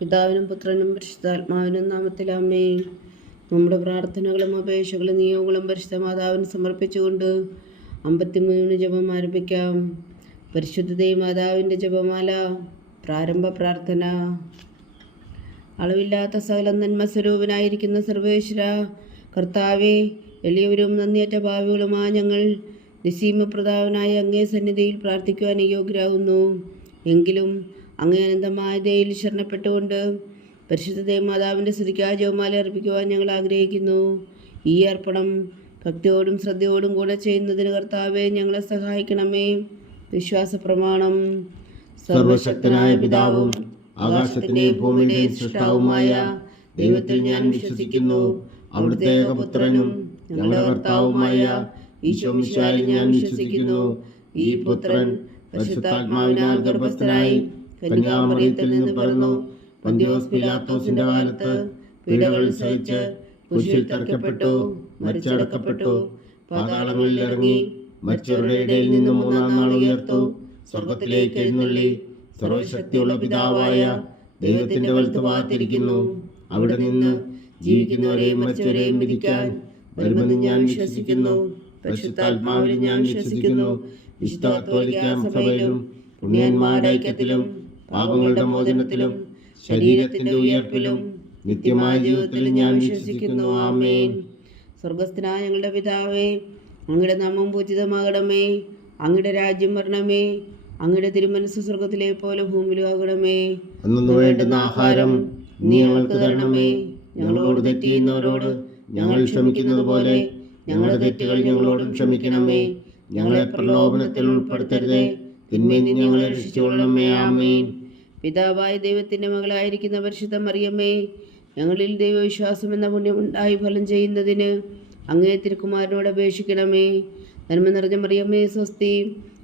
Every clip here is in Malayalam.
പിതാവിനും പുത്രനും പരിശുദ്ധാത്മാവിനും നാമത്തിൽ ആമേൻ. നമ്മുടെ പ്രാർത്ഥനകളും അപേക്ഷകളും നിയോഗങ്ങളും പരിശുദ്ധ മാതാവിന് സമർപ്പിച്ചുകൊണ്ട് 53 ജപം ആരംഭിക്കാം. പരിശുദ്ധ മാതാവിൻ്റെ ജപമാല. പ്രാരംഭ പ്രാർത്ഥന. അളവില്ലാത്ത സകല നന്മ സ്വരൂപനായിരിക്കുന്ന സർവേശ്വര കർത്താവെ, എളിയവരും നന്ദിയറ്റ ഭാവികളുമായ ഞങ്ങൾ നിസ്സീമപ്രതാപനായ അങ്ങേ സന്നിധിയിൽ പ്രാർത്ഥിക്കുവാൻ യോഗ്യരാകുന്നു. എങ്കിലും അങ്ങേ അനന്തമായ ദയയിൽ ശരണപ്പെട്ടുകൊണ്ട് പരിശുദ്ധ മാതാവിൻ്റെ സ്തുതിക്കായ ജപമാല അർപ്പിക്കുവാൻ ഞങ്ങൾ ആഗ്രഹിക്കുന്നു. ഈ അർപ്പണം ഭക്തിയോടും ശ്രദ്ധയോടും കൂടെ ചെയ്യുന്നതിന് കർത്താവെ ഞങ്ങളെ സഹായിക്കണമേ. വിശ്വാസ പ്രമാണം. സർവശക്തനായ പിതാവും ആകാശത്തിന്റെയും ഭൂമിയുടെയും സൃഷ്ടാവുമായ ദൈവത്തിൽ ഞാൻ വിശ്വസിക്കുന്നു. അവിടുത്തെ ഏകപുത്രനും ഞങ്ങളുടെ കർത്താവുമായ ഈശോ മിശിഹായിൽ ഞാൻ വിശ്വസിക്കുന്നു. ഈ പുത്രൻ പരിശുദ്ധാത്മാവിനാൽ ഗർഭസ്ഥനായി കന്യാമറിയത്തിൽ നിന്ന് പിറന്നു. പന്തിയോസ് പിലാത്തോസിന്റെ കാലത്ത് പീഡകൾ സഹിച്ച് കുരിശിൽ തറയ്ക്കപ്പെട്ടു, മരിച്ചടക്കപ്പെട്ടു, പാതാളങ്ങളിൽ ഇറങ്ങി, മരിച്ചവരുടെ ഇടയിൽ നിന്ന് 3-ാം നാൾ ഉയർത്തു, സ്വർഗത്തിലേക്ക് എഴുന്നള്ളി, സർവശക്തിയുള്ള പിതാവായ ദൈവത്തിന്റെ വലത്തുഭാഗത്തിരിക്കുന്നു. അവിടെ നിന്ന് ജീവിക്കുന്നവരെയും മരിച്ചവരെയും വിധിക്കാൻ വരുമെന്ന് ഞാൻ വിശ്വസിക്കുന്നു. പരിശുദ്ധാത്മാവിൽ ഞാൻ വിശ്വസിക്കുന്നു. വിശുദ്ധ കത്തോലിക്കാ സഭയിലും പുണ്യന്മാരുടെ ഐക്യത്തിലും പാപങ്ങളുടെ മോചനത്തിലും ശരീരത്തിന്റെ ഉയർപ്പിലും നിത്യമായ ജീവിതത്തിലും ഞാൻ വിശ്വസിക്കുന്നു. ആമേൻ. സ്വർഗസ്ഥനായ ഞങ്ങളുടെ പിതാവേ, അങ്ങയുടെ നാമം പൂജിതമാകണമേ. അങ്ങയുടെ രാജ്യം വരണമേ. അങ്ങയുടെ തിരുമനസ്സ് സ്വർഗത്തിലെ പോലെ ഭൂമിയിലും ആകണമേ. അന്നു വേണ്ടുന്ന ആഹാരം നീ ഞങ്ങൾക്ക് തരണമേ. ഞങ്ങളോട് തെറ്റ് ചെയ്യുന്നവരോട് ഞങ്ങൾ ക്ഷമിക്കുന്നത് പോലെ ഞങ്ങളുടെ തെറ്റുകൾ ഞങ്ങളോടും ക്ഷമിക്കണമേ. ഞങ്ങളെ പ്രലോഭനത്തിൽ ഉൾപ്പെടുത്തരുതേ, തിന്മയിൽ നിന്ന് ഞങ്ങളെ രക്ഷിച്ചുകൊള്ളണമേ. ആമേൻ. പിതാവായ ദൈവത്തിൻ്റെ മകളായിരിക്കുന്ന പരിശുദ്ധ മറിയമ്മേ, ഞങ്ങളിൽ ദൈവവിശ്വാസം എന്ന പുണ്യമുണ്ടായി ഫലം ചെയ്യുന്നതിന് അങ്ങേ തിരുക്കുമാരനോട് അപേക്ഷിക്കണമേ. നന്മ നിറഞ്ഞ മറിയമ്മേ സ്വസ്തി.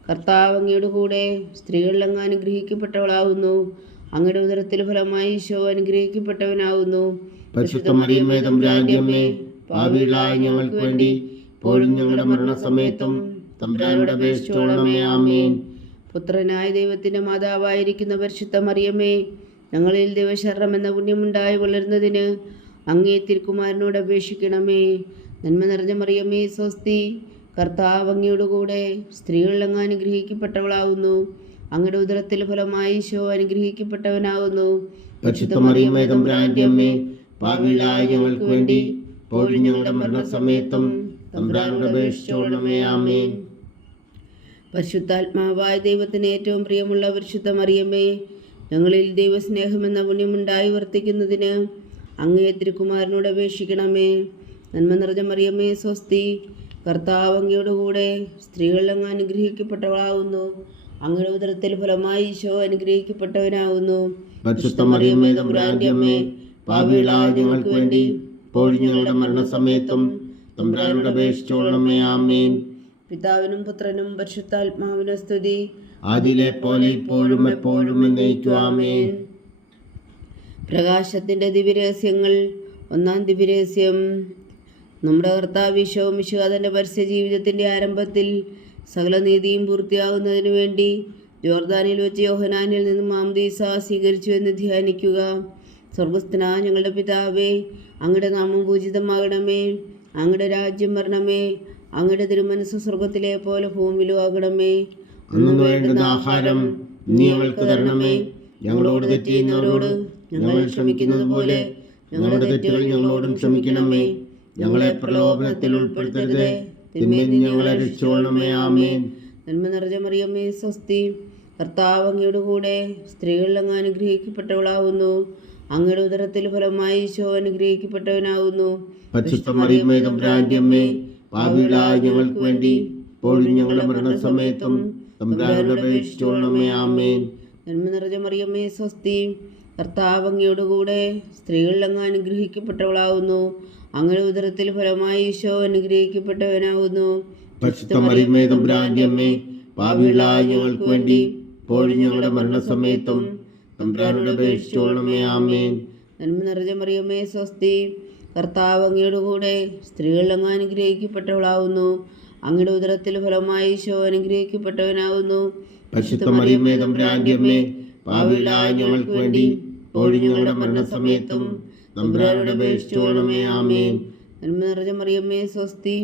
കർത്താവ് അങ്ങയുടെ കൂടെ സ്ത്രീകളിൽ അങ്ങ് അനുഗ്രഹിക്കപ്പെട്ടവളാവുന്നു. അങ്ങയുടെ ഉദരത്തിൽ ഫലമായി ഈശോ അനുഗ്രഹിക്കപ്പെട്ടവനാവുന്നു. പരിശുദ്ധ മറിയമ്മേ തമ്പുരാന്റെ അമ്മേ, പാപികളായ ഞങ്ങൾക്ക് വേണ്ടി ഇപ്പോഴും ഞങ്ങളുടെ മരണസമയത്തും തമ്പുരാനോട് അപേക്ഷിച്ചുകൊള്ളണമേ. ആമേൻ. പുത്രനായ ദൈവത്തിൻ്റെ മാതാവായിരിക്കുന്ന പരിശുദ്ധ മറിയമ്മേ, ഞങ്ങളിൽ ദൈവശരണം എന്ന പുണ്യമുണ്ടായി വളരുന്നതിന് അങ്ങേ തിരുക്കുമാരനോട് അപേക്ഷിക്കണമേ. നന്മ നിറഞ്ഞ മറിയമ്മേ സ്വസ്തി. കർത്താവ് അങ്ങയുടെ കൂടെ സ്ത്രീകളിൽ അങ്ങ് അനുഗ്രഹിക്കപ്പെട്ടവളാവുന്നു. അങ്ങയുടെ ഉദരത്തിൽ ഫലമായി ഈശോ അനുഗ്രഹിക്കപ്പെട്ടവനാവുന്നു. പരിശുദ്ധ മറിയമ്മേ തമ്പുരാന്റെ അമ്മേ, പാപികളായ ഞങ്ങൾക്ക് വേണ്ടി ഇപ്പോഴും ഞങ്ങളുടെ മരണസമയത്തും തമ്പുരാനോട് അപേക്ഷിച്ചുകൊള്ളണമേ. ആമേൻ. പരിശുദ്ധാത്മാവായ ദൈവത്തിന് ഏറ്റവും പ്രിയമുള്ള പരിശുദ്ധ മറിയമ്മേ, ഞങ്ങളിൽ ദൈവസ്നേഹമെന്ന പുണ്യമുണ്ടായി വർത്തിക്കുന്നതിന് അങ്ങേ തിരുക്കുമാരനോട് അപേക്ഷിക്കണമേ. നന്മ നിറഞ്ഞ മറിയമ്മേ സ്വസ്തി. കർത്താവ് അങ്ങയുടെ കൂടെ സ്ത്രീകളിൽ അങ്ങ് അനുഗ്രഹിക്കപ്പെട്ടവളാവുന്നു. അങ്ങയുടെ ഉദരത്തിൽ ഫലമായി ഈശോ അനുഗ്രഹിക്കപ്പെട്ടവനാവുന്നു. പരിശുദ്ധ മറിയമ്മേ തമ്പുരാന്റെ അമ്മേ, പാപികളായ ഞങ്ങൾക്ക് വേണ്ടി ഇപ്പോഴും ഞങ്ങളുടെ മരണസമയത്തും തമ്പുരാനോട് അപേക്ഷിച്ചുകൊള്ളണമേ. ആമേൻ. പിതാവിനും പുത്രനും പരിശുദ്ധാത്മാവിനും സ്തുതി. ആദിയിലെ പോലെ ഇപ്പോഴും എപ്പോഴും എന്നേക്കും. ആമേൻ. പ്രകാശത്തിൻ്റെ ദിവ്യരഹസ്യങ്ങൾ. 1-ാം ദിവ്യരഹസ്യം. നമ്മുടെ കർത്താവ് ഈശോ മിശിഹാ തൻ്റെ പരസ്യ ജീവിതത്തിൻ്റെ ആരംഭത്തിൽ സകല നീതിയും പൂർത്തിയാകുന്നതിനു വേണ്ടി ജോർദാനിൽ വെച്ച് യോഹന്നാനിൽ നിന്നും മാമോദീസ സ്വീകരിച്ചു എന്ന് ധ്യാനിക്കുക. സ്വർഗസ്ഥനായ ഞങ്ങളുടെ പിതാവേ, അങ്ങയുടെ നാമം പൂജിതമാകണമേ. അങ്ങയുടെ രാജ്യം വരണമേ. അങ്ങയുടെ തിരുമനസ്സ് സ്വർഗത്തിലെ പോലെ ഭൂമിയിലും ആകണമേ. അന്നു വേണ്ടുന്ന ആഹാരം നീ ഞങ്ങൾക്ക് തരണമേ. ഞങ്ങളോട് തെറ്റ് ചെയ്യുന്നവരോട് ഞങ്ങൾ ക്ഷമിക്കുന്നത് പോലെ ഞങ്ങളുടെ തെറ്റുകൾ ഞങ്ങളോടും ക്ഷമിക്കണമേ. ഞങ്ങളെ പ്രലോഭനത്തിൽ ഉൾപ്പെടുത്തരുതേ, തിന്മയിൽ നിന്ന് ഞങ്ങളെ രക്ഷിച്ചുകൊള്ളണമേ. ആമേൻ. നന്മ നിറഞ്ഞ മറിയമ്മേ സ്വസ്തി. കർത്താവ് അങ്ങയുടെ കൂടെ സ്ത്രീകളിൽ അങ്ങ് അനുഗ്രഹിക്കപ്പെട്ടവളാവുന്നു. അങ്ങയുടെ ഉദരത്തിൽ ഫലമായി ഈശോ അനുഗ്രഹിക്കപ്പെട്ടവനാവുന്നു. പരിശുദ്ധ മറിയമ്മേ തമ്പുരാന്റെ അമ്മേ, പാപികളായ ഞങ്ങൾക്ക് വേണ്ടി ഇപ്പോഴും ഞങ്ങളുടെ മരണസമയത്തും തമ്പുരാനോട് അപേക്ഷിച്ചുകൊള്ളണമേ. ആമേൻ. നന്മ നിറഞ്ഞ മറിയമ്മേ സ്വസ്തി. കർത്താവ് അങ്ങയുടെ കൂടെ സ്ത്രീകളിൽ അങ്ങ് അനുഗ്രഹിക്കപ്പെട്ടവളാവുന്നു. അങ്ങയുടെ ഉദരത്തിൽ ഫലമായി ഈശോ അനുഗ്രഹിക്കപ്പെട്ടവനാവുന്നു. പരിശുദ്ധ മറിയമ്മേ തമ്പുരാന്റെ അമ്മേ, പാപികളായ ഞങ്ങൾക്ക് വേണ്ടി ഇപ്പോഴും ഞങ്ങളുടെ മരണസമയത്തും തമ്പുരാനോട് അപേക്ഷിച്ചുകൊള്ളണമേ. ആമേൻ. നന്മ നിറഞ്ഞ മറിയമ്മേ സ്വസ്തി. കർത്താവ് അങ്ങയുടെ കൂടെ സ്ത്രീകളിൽ അങ്ങ് അനുഗ്രഹിക്കപ്പെട്ടവളാവുന്നു. അങ്ങയുടെ ഉദരത്തിൽ ഫലമായി ഈശോ അനുഗ്രഹിക്കപ്പെട്ടവനാവുന്നു. പരിശുദ്ധ മറിയമ്മേ തമ്പുരാന്റെ അമ്മേ, പാപികളായ ഞങ്ങൾക്ക് വേണ്ടി ഇപ്പോഴും ഞങ്ങളുടെ മരണസമയത്തും തമ്പുരാനോട് അപേക്ഷിച്ചുകൊള്ളണമേ. ആമേൻ. നന്മ നിറഞ്ഞ മറിയമ്മേ സ്വസ്തി,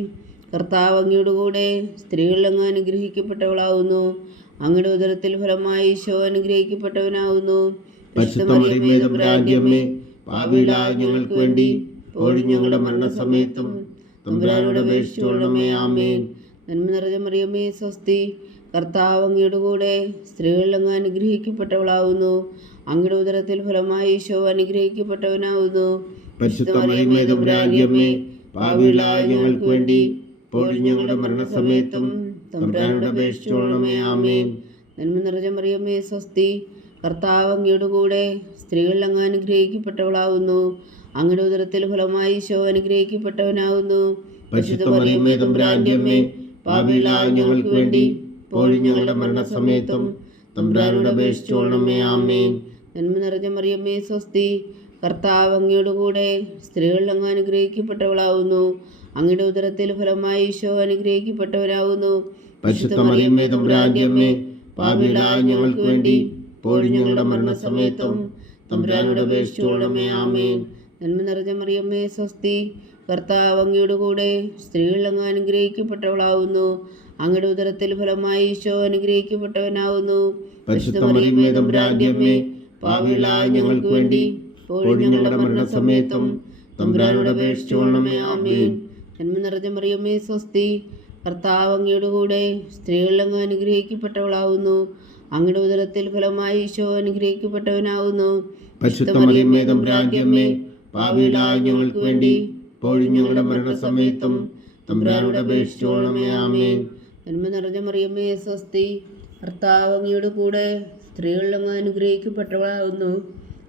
കർത്താവ് അങ്ങയുടെ കൂടെ സ്ത്രീകളിൽ അങ്ങ് അനുഗ്രഹിക്കപ്പെട്ടവളാവുന്നു. അങ്ങയുടെ ഉദരത്തിൽ ഫലമായി ഈശോ അനുഗ്രഹിക്കപ്പെട്ടവനാവുന്നു. പരിശുദ്ധ മറിയമേ തമ്പുരാന്റെ അമ്മേ, പാപികളായ ഞങ്ങൾക്ക് വേണ്ടി ഇപ്പോഴും ഞങ്ങളുടെ മരണസമയത്തും തമ്പുരാനോട് അപേക്ഷിച്ചുകൊള്ളണമേ. ആമേൻ. നന്മ നിറഞ്ഞ മറിയമ്മേ സ്വസ്തി, കർത്താവ് അങ്ങയുടെ കൂടെ സ്ത്രീകളിൽ അങ്ങ് അനുഗ്രഹിക്കപ്പെട്ടവളാവുന്നു. അങ്ങയുടെ ഉദരത്തിൽ ഫലമായി ഈശോ അനുഗ്രഹിക്കപ്പെട്ടവനാവുന്നു. പരിശുദ്ധ മറിയമേ തമ്പുരാന്റെ അമ്മേ, പാപികളായ ഞങ്ങൾക്ക് വേണ്ടി ഇപ്പോഴും ഞങ്ങളുടെ മരണസമയത്തും തമ്പുരാനോട് അപേക്ഷിച്ചുകൊള്ളണമേ. ആമേൻ. നന്മ നിറഞ്ഞ മറിയമ്മേ സ്വസ്തി, കർത്താവ് അങ്ങയുടെ കൂടെ സ്ത്രീകളിൽ അങ്ങ് അനുഗ്രഹിക്കപ്പെട്ടവളാവുന്നു. അങ്ങയുടെ ഉദരത്തിൽ ഫലമായി ഈശോ അനുഗ്രഹിക്കപ്പെട്ടവനാവുന്നു. പരിശുദ്ധ മറിയമേ തമ്പുരാന്റെ അമ്മേ, പാപികളായ ഞങ്ങൾക്ക് വേണ്ടി ഇപ്പോഴും ഞങ്ങളുടെ മരണസമയത്തും തമ്പുരാനോട് അപേക്ഷിച്ചുകൊള്ളണമേ. ആമേൻ. നന്മ നിറഞ്ഞ മറിയമ്മേ സ്വസ്തി, കർത്താവ് അങ്ങയുടെ കൂടെ സ്ത്രീകളിൽ അങ്ങ് അനുഗ്രഹിക്കപ്പെട്ടവളാവുന്നു. അങ്ങയുടെ ഉദരത്തിൽ ഫലമായി ഈശോ അനുഗ്രഹിക്കപ്പെട്ടവനാവുന്നു. പരിശുദ്ധ മറിയമേ തമ്പുരാന്റെ അമ്മേ, പാപികളായ ഞങ്ങൾക്ക് വേണ്ടി ഇപ്പോഴും ഞങ്ങളുടെ മരണസമയത്തും തമ്പുരാനോട് അപേക്ഷിച്ചുകൊള്ളണമേ. ആമേൻ. നന്മ നിറഞ്ഞ മറിയമ്മേ സ്വസ്തി, കർത്താവ് അങ്ങയുടെ കൂടെ സ്ത്രീകളിൽ അങ്ങ് അനുഗ്രഹിക്കപ്പെട്ടവളാവുന്നു. അങ്ങയുടെ ഉദരത്തിൽ ഫലമായി ഈശോ അനുഗ്രഹിക്കപ്പെട്ടവനാവുന്നു. പരിശുദ്ധ മറിയമേ തമ്പുരാന്റെ അമ്മേ, പാപികളായ ഞങ്ങൾക്ക് വേണ്ടി ഇപ്പോഴും ഞങ്ങളുടെ മരണസമയത്തും തമ്പുരാനോട് അപേക്ഷിച്ചുകൊള്ളണമേ. ആമേൻ. നന്മ നിറഞ്ഞ മറിയമ്മേ സ്വസ്തി, കർത്താവ് അങ്ങയുടെ കൂടെ സ്ത്രീകളിൽ അങ്ങ് അനുഗ്രഹിക്കപ്പെട്ടവളാവുന്നു. അങ്ങയുടെ ഉദരത്തിൽ ഫലമായി ഈശോ അനുഗ്രഹിക്കപ്പെട്ടവനാവുന്നു. പരിശുദ്ധ മറിയമേ തമ്പുരാന്റെ അമ്മേ, പാപികളായ ഞങ്ങൾക്ക് വേണ്ടി ഇപ്പോഴും ഞങ്ങളുടെ മരണസമയത്തും തമ്പുരാനോട് അപേക്ഷിച്ചുകൊള്ളണമേ. ആമേൻ. നന്മ നിറഞ്ഞ മറിയമ്മേ സ്വസ്തി, കർത്താവ് അങ്ങയുടെ കൂടെ സ്ത്രീകളിൽ അങ്ങ് അനുഗ്രഹിക്കപ്പെട്ടവളാവുന്നു.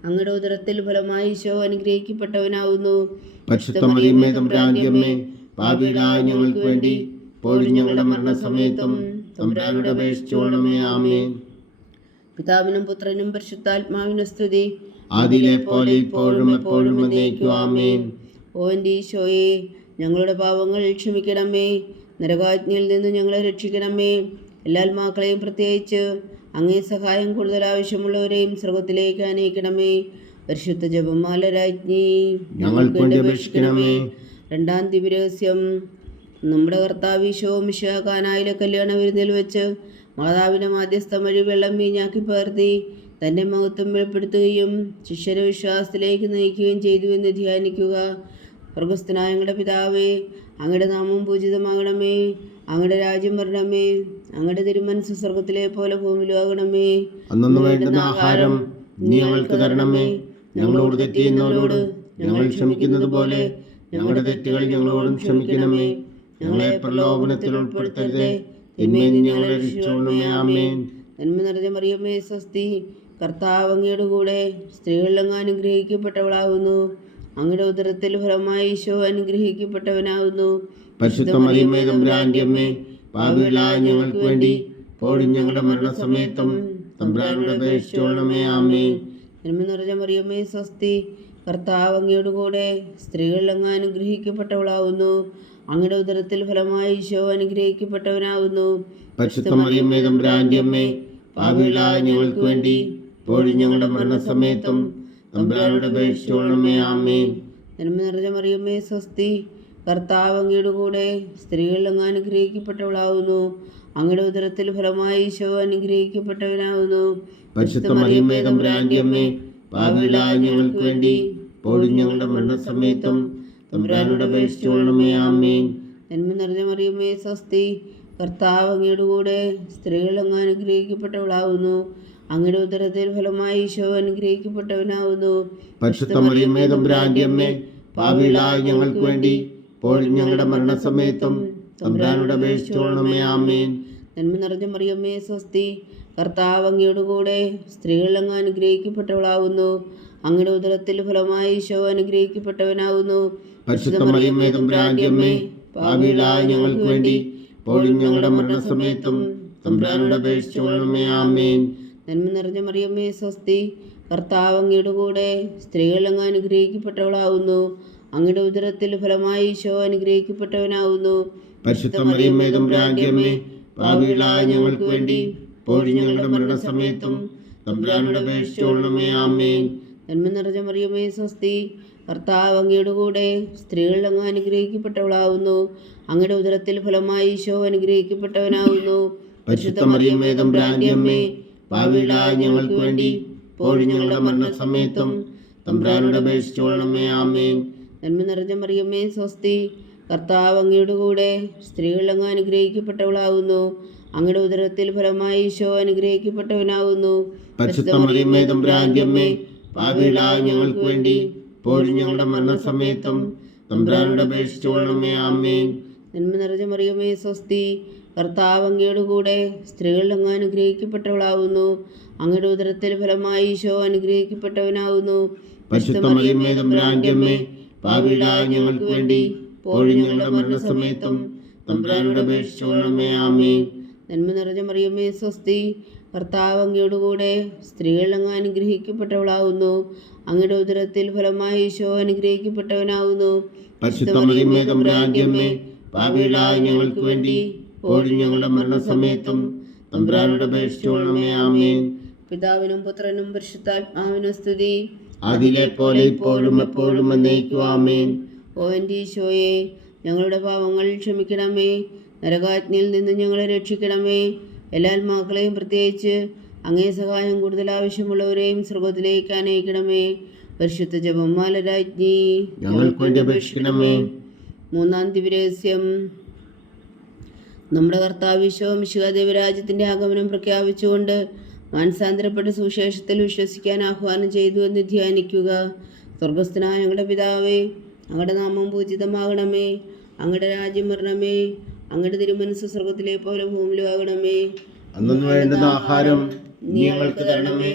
അങ്ങയുടെ ഉദരത്തിൽ ഫലമായി ഈശോ അനുഗ്രഹിക്കപ്പെട്ടവനാവുന്നു. പരിശുദ്ധ മറിയമേ തമ്പുരാന്റെ അമ്മേ, പാപികളായ ഞങ്ങൾക്ക് വേണ്ടി ഇപ്പോഴും ഞങ്ങളുടെ മരണസമയത്തും തമ്പുരാനോട് അപേക്ഷിച്ചുകൊള്ളണമേ. ആമേൻ. പിതാവിനും പുത്രനും പരിശുദ്ധാത്മാവിനും സ്തുതി, ആദിയിലെ പോലെ ഇപ്പോഴും എപ്പോഴും എന്നേക്കും. ആമേൻ. ഓ എൻ്റെ ഈശോയെ, ഞങ്ങളുടെ പാപങ്ങൾ ക്ഷമിക്കണമേ. നരകാജ്ഞയിൽ നിന്ന് ഞങ്ങളെ രക്ഷിക്കണമേ. എല്ലാ ആത്മാക്കളെയും പ്രത്യേകിച്ച് അങ്ങേ സഹായം കൂടുതൽ ആവശ്യമുള്ളവരെയും സ്വർഗത്തിലേക്ക് അനയിക്കണമേ. പരിശുദ്ധ ജപമാല രാജ്ഞി ഞങ്ങൾക്ക് വേണ്ടി അപേക്ഷിക്കണമേ. രണ്ടാം ദിവ്യരഹസ്യം. നമ്മുടെ കർത്താവ് ഈശോ മിശിഹാ കാനായിലെ കല്യാണ വിരുന്നിൽ വെച്ച് മാതാവിൻ്റെ മാധ്യസ്ഥം വഴി വെള്ളം വീഞ്ഞാക്കി പകർത്തി തൻ്റെ മഹത്വം വെളിപ്പെടുത്തുകയും ശിഷ്യരെ വിശ്വാസത്തിലേക്ക് നയിക്കുകയും ചെയ്തു എന്ന് ധ്യാനിക്കുക. സ്വർഗസ്ഥനായ ഞങ്ങളുടെ പിതാവേ, അങ്ങയുടെ നാമം പൂജിതമാകണമേ. അങ്ങയുടെ രാജ്യം വരണമേ. അങ്ങയുടെ തിരുമനസ്സ് സ്വർഗത്തിലെ പോലെ ഭൂമിയിലും ആകണമേ. അന്നു വേണ്ടുന്ന ആഹാരം നീ ഞങ്ങൾക്ക് തരണമേ. ഞങ്ങളോട് തെറ്റ് ചെയ്യുന്നവരോട് ഞങ്ങൾ ക്ഷമിക്കുന്നത് പോലെ ഞങ്ങളുടെ തെറ്റുകൾ ഞങ്ങളോടും ക്ഷമിക്കണമേ. ഞങ്ങളെ പ്രലോഭനത്തിൽ ഉൾപ്പെടുത്തരുതേ, തിന്മയിൽ നിന്ന് ഞങ്ങളെ രക്ഷിച്ചുകൊള്ളണമേ. ആമേൻ. നന്മ നിറഞ്ഞ മറിയമ്മേ സ്വസ്തി, കർത്താവ് അങ്ങയുടെ കൂടെ സ്ത്രീകളിൽ അങ്ങ് അനുഗ്രഹിക്കപ്പെട്ടവളാകുന്നു. അങ്ങയുടെ ഉദരത്തിൽ ഫലമായി ഈശോ അനുഗ്രഹിക്കപ്പെട്ടവനാകുന്നു. പരിശുദ്ധ മറിയമേ തമ്പുരാന്റെ അമ്മേ, പാപികളായ ഞങ്ങൾക്ക് വേണ്ടി ഇപ്പോഴും ഞങ്ങളുടെ മരണസമയത്തും തമ്പുരാനോട് അപേക്ഷിച്ചുകൊള്ളണമേ. ആമേൻ. നന്മ നിറഞ്ഞ മറിയമ്മേ സ്വസ്തി, കർത്താവ് അങ്ങയുടെ കൂടെ സ്ത്രീകളിൽ അങ്ങ് അനുഗ്രഹിക്കപ്പെട്ടവളാകുന്നു. അങ്ങയുടെ ഉദരത്തിൽ ഫലമായി ഈശോ അനുഗ്രഹിക്കപ്പെട്ടവനാകുന്നു. പരിശുദ്ധ മറിയമേ തമ്പുരാന്റെ അമ്മേ, പാപികളായ ഞങ്ങൾക്ക് വേണ്ടി ഇപ്പോഴും ഞങ്ങളുടെ മരണസമയത്തും തമ്പുരാനോട് അപേക്ഷിച്ചുകൊള്ളണമേ. ആമേൻ. നന്മ നിറഞ്ഞ മറിയമ്മേ സ്വസ്തി, കർത്താവ് അങ്ങയുടെ കൂടെ സ്ത്രീകളിൽ അങ്ങ് അനുഗ്രഹിക്കപ്പെട്ടവളാകുന്നു. അങ്ങയുടെ ഉദരത്തിൽ ഫലമായി ഈശോ അനുഗ്രഹിക്കപ്പെട്ടവനാകുന്നു. പരിശുദ്ധ മറിയമേ തമ്പുരാന്റെ അമ്മേ, പാപികളായ ഞങ്ങൾക്ക് വേണ്ടി ഇപ്പോഴും ഞങ്ങളുടെ മരണസമയത്തും തമ്പുരാനോട് അപേക്ഷിച്ചുകൊള്ളണമേ. ആമേൻ. നന്മ നിറഞ്ഞ മറിയമ്മേ സ്വസ്തി, കർത്താവ് അങ്ങയുടെ കൂടെ സ്ത്രീകളിൽ അങ്ങ് അനുഗ്രഹിക്കപ്പെട്ടവളാകുന്നു. അങ്ങയുടെ ഉദരത്തിൽ ഫലമായി ഈശോ അനുഗ്രഹിക്കപ്പെട്ടവനാകുന്നു. പരിശുദ്ധ മറിയമേ തമ്പുരാന്റെ അമ്മേ, പാപികളായ ഞങ്ങൾക്ക് വേണ്ടി ഇപ്പോഴും ഞങ്ങളുടെ മരണസമയത്തും തമ്പുരാനോട് അപേക്ഷിച്ചുകൊള്ളണമേ. ആമേൻ. നന്മ നിറഞ്ഞ മറിയമ്മേ സ്വസ്തി, കർത്താവ് അങ്ങയുടെ കൂടെ സ്ത്രീകളിൽ അങ്ങ് അനുഗ്രഹിക്കപ്പെട്ടവളാകുന്നു. അങ്ങയുടെ ഉദരത്തിൽ ഫലമായി ഈശോ അനുഗ്രഹിക്കപ്പെട്ടവനാകുന്നു. പരിശുദ്ധ മറിയമേ തമ്പുരാന്റെ അമ്മേ, പാപികളായ ഞങ്ങൾക്ക് വേണ്ടി ഇപ്പോഴും ഞങ്ങളുടെ മരണസമയത്തും തമ്പുരാനോട് അപേക്ഷിച്ചുകൊള്ളണമേ. ആമേൻ. നന്മ നിറഞ്ഞ മറിയമ്മേ സ്വസ്തി, കർത്താവ് അങ്ങയുടെ കൂടെ സ്ത്രീകളിൽ അങ്ങ് അനുഗ്രഹിക്കപ്പെട്ടവളാകുന്നു. അങ്ങയുടെ ഉദരത്തിൽ ഫലമായി ഈശോ അനുഗ്രഹിക്കപ്പെട്ടവനാകുന്നു. പരിശുദ്ധ മറിയമേ തമ്പുരാന്റെ അമ്മേ, പാപികളായ ഞങ്ങൾക്ക് വേണ്ടി ഇപ്പോഴും ഞങ്ങളുടെ മരണസമയത്തും തമ്പുരാനോട് അപേക്ഷിച്ചുകൊള്ളണമേ. ആമേൻ. നന്മ നിറഞ്ഞ മറിയമേ സ്വസ്തി, കർത്താവ് അങ്ങയുടെ കൂടെ സ്ത്രീകൾ അങ്ങ് അനുഗ്രഹിക്കപ്പെട്ടവളാവുന്നു. അങ്ങയുടെ ഉദരത്തിൽ ഫലമായി ഈശോ അനുഗ്രഹിക്കപ്പെട്ടവനാവുന്നു. പരിശുദ്ധ മറിയമേ തമ്പുരാന്റെ അമ്മേ, പാപികളായ ഞങ്ങൾക്ക് വേണ്ടി ഇപ്പോഴും ഞങ്ങളുടെ മരണസമയത്തും തമ്പുരാനോട് അപേക്ഷിച്ചുകൊള്ളണമേ. ആമേൻ. നന്മ നിറഞ്ഞ മറിയമേ സ്വസ്തി, കർത്താവ് അങ്ങയുടെ കൂടെ സ്ത്രീകൾ അങ്ങ് അനുഗ്രഹിക്കപ്പെട്ടവളാവുന്നു. അങ്ങയുടെ ഉദരത്തിൽ ഫലമായി ഈശോ അനുഗ്രഹിക്കപ്പെട്ടവനാവുന്നു. പരിശുദ്ധ മറിയമേ തമ്പുരാന്റെ അമ്മേ, പാപികളായ ഞങ്ങൾക്ക് വേണ്ടി ഇപ്പോഴും ഞങ്ങളുടെ മരണസമയത്തും തമ്പുരാനോട് അപേക്ഷിച്ചുകൊള്ളണമേ. ആമേൻ. നന്മ നിറഞ്ഞ മറിയമേ സ്വസ്തി, കർത്താവ് അങ്ങയുടെ കൂടെ സ്ത്രീകൾ അങ്ങ് അനുഗ്രഹിക്കപ്പെട്ടവളാവുന്നു. അങ്ങയുടെ ഉദരത്തിൽ ഫലമായി ഈശോ അനുഗ്രഹിക്കപ്പെട്ടവനാവുന്നു. പരിശുദ്ധ മറിയമേ തമ്പുരാന്റെ അമ്മേ, പാപികളായ ഞങ്ങൾക്ക് വേണ്ടി ഇപ്പോഴും ഞങ്ങളുടെ മരണസമയത്തും തമ്പുരാനോട് അപേക്ഷിച്ചുകൊള്ളണമേ. ആമേൻ. നന്മ നിറഞ്ഞ മറിയമേ സ്വസ്തി, കർത്താവ് അങ്ങയുടെ കൂടെ സ്ത്രീകൾ അങ്ങ് അനുഗ്രഹിക്കപ്പെട്ടവളാവുന്നു. അങ്ങയുടെ ഉദരത്തിൽ ഫലമായി ഈശോ അനുഗ്രഹിക്കപ്പെട്ടവനാവുന്നു. പരിശുദ്ധ മറിയമേ തമ്പുരാന്റെ അമ്മേ, പാപികളായ ഞങ്ങൾക്ക് വേണ്ടി ഇപ്പോഴും ഞങ്ങളുടെ മരണസമയത്തും തമ്പുരാനോട് അപേക്ഷിച്ചുകൊള്ളണമേ. ആമേൻ. പിതാവിനും പുത്രനും പരിശുദ്ധാത്മാവിനും സ്തുതി, അതിലെ പോലെ ഇപ്പോഴും എപ്പോഴും എന്നേക്കും. ആമേൻ. ഓ എൻ്റെ ഈശോയെ, ഞങ്ങളുടെ പാപങ്ങൾ ക്ഷമിക്കണമേ, നരകാജ്ഞയിൽ നിന്ന് ഞങ്ങളെ രക്ഷിക്കണമേ. എല്ലാ ആത്മാക്കളെയും, പ്രത്യേകിച്ച് അങ്ങേ സഹായം കൂടുതൽ ആവശ്യമുള്ളവരെയും സ്വർഗത്തിലേക്ക് അനയിക്കണമേ. പരിശുദ്ധ ജപമാല രാജ്ഞി, ഞങ്ങൾക്ക് വേണ്ടി അപേക്ഷിക്കണമേ. മൂന്നാം ദിവ്യരഹസ്യം. നമ്മുടെ കർത്താവ് ഈശോ മിശിഹാ ദൈവരാജ്യത്തിൻ്റെ ആഗമനം പ്രഖ്യാപിച്ചുകൊണ്ട് മാനസാന്തരപ്പെട്ട സുവിശേഷത്തിൽ വിശ്വസിക്കാൻ ആഹ്വാനം ചെയ്തു എന്ന് ധ്യാനിക്കുക. സ്വർഗസ്ഥനായ ഞങ്ങളുടെ പിതാവേ, അങ്ങയുടെ നാമം പൂജിതമാകണമേ. അങ്ങയുടെ രാജ്യം വരണമേ. അങ്ങയുടെ തിരുമനസ്സ് സ്വർഗത്തിലെ പോലെ ഭൂമിയിലും ആകണമേ. അന്നു വേണ്ടുന്ന ആഹാരം നീ ഞങ്ങൾക്ക് തരണമേ.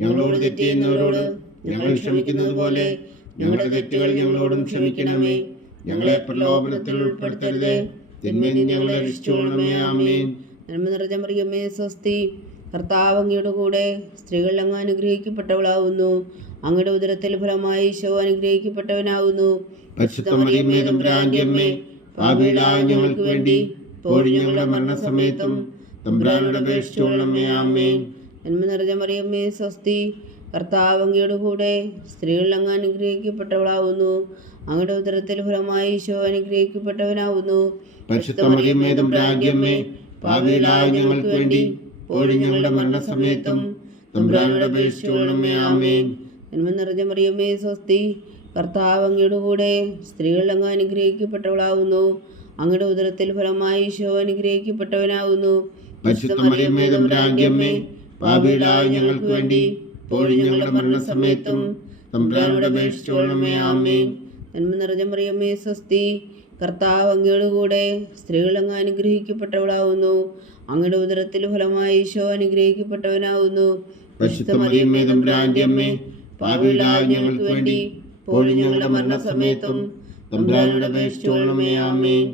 ഞങ്ങളോട് തെറ്റ് ചെയ്യുന്നവരോട് ഞങ്ങൾ ക്ഷമിക്കുന്നത് പോലെ ഞങ്ങളുടെ തെറ്റുകൾ ഞങ്ങളോടും ക്ഷമിക്കണമേ. ഞങ്ങളെ പ്രലോഭനത്തിൽ ഉൾപ്പെടുത്തരുതേ, തിന്മയിൽ നിന്ന് ഞങ്ങളെ രക്ഷിച്ചുകൊള്ളണമേ. ആമേൻ. നന്മ നിറഞ്ഞ മറിയമേ സ്വസ്തി, കർത്താവ് അങ്ങയുടെ കൂടെ സ്ത്രീകൾ അങ്ങ് അനുഗ്രഹിക്കപ്പെട്ടവളാവുന്നു. അങ്ങയുടെ ഉദരത്തിൽ ഫലമായി ഈശോ അനുഗ്രഹിക്കപ്പെട്ടവനാവുന്നു. പരിശുദ്ധ മറിയമേ തമ്പുരാന്റെ അമ്മേ, പാപികളായ ഞങ്ങൾക്ക് വേണ്ടി ഇപ്പോഴും ഞങ്ങളുടെ മരണസമയത്തും തമ്പുരാനോട് അപേക്ഷിച്ചുകൊള്ളണമേ. ആമേൻ. നന്മ നിറഞ്ഞ മറിയമേ സ്വസ്തി, കർത്താവ് അങ്ങയുടെ കൂടെ സ്ത്രീകൾ അങ്ങ് അനുഗ്രഹിക്കപ്പെട്ടവളാവുന്നു. അങ്ങയുടെ ഉദരത്തിൽ ഫലമായി ഈശോ അനുഗ്രഹിക്കപ്പെട്ടവനാവുന്നു. പരിശുദ്ധ മറിയമേ തമ്പുരാന്റെ അമ്മേ, പാപികളായ ഞങ്ങൾക്ക് വേണ്ടി ഇപ്പോഴും ഞങ്ങളുടെ മരണസമയത്തും തമ്പുരാനോട് അപേക്ഷിച്ചുകൊള്ളണമേ. ആമേൻ. നന്മ നിറഞ്ഞ മറിയമേ സ്വസ്തി, കർത്താവ് അങ്ങയുടെ കൂടെ സ്ത്രീകൾ അങ്ങ് അനുഗ്രഹിക്കപ്പെട്ടവളാവുന്നു. അങ്ങയുടെ ഉദരത്തിൽ ഫലമായി ഈശോ അനുഗ്രഹിക്കപ്പെട്ടവനാവുന്നു. പരിശുദ്ധ മറിയമേ തമ്പുരാന്റെ അമ്മേ, പാപികളായ ഞങ്ങൾക്ക് വേണ്ടി ഇപ്പോഴും ഞങ്ങളുടെ മരണസമയത്തും തമ്പുരാനോട് അപേക്ഷിച്ചുകൊള്ളണമേ. ആമേൻ. നന്മ നിറഞ്ഞ മറിയമേ സ്വസ്തി, കർത്താവ് അങ്ങയുടെ കൂടെ സ്ത്രീകൾ അങ്ങ് അനുഗ്രഹിക്കപ്പെട്ടവളാവുന്നു. അങ്ങയുടെ ഉദരത്തിൽ ഫലമായി ഈശോ അനുഗ്രഹിക്കപ്പെട്ടവനാവുന്നു. പരിശുദ്ധ മറിയമേ തമ്പുരാന്റെ അമ്മേ, പാപികളായ ഞങ്ങൾക്ക് വേണ്ടി ഇപ്പോഴും ഞങ്ങളുടെ മരണസമയത്തും തമ്പുരാനോട് അപേക്ഷിച്ചുകൊള്ളണമേ. ആമേൻ.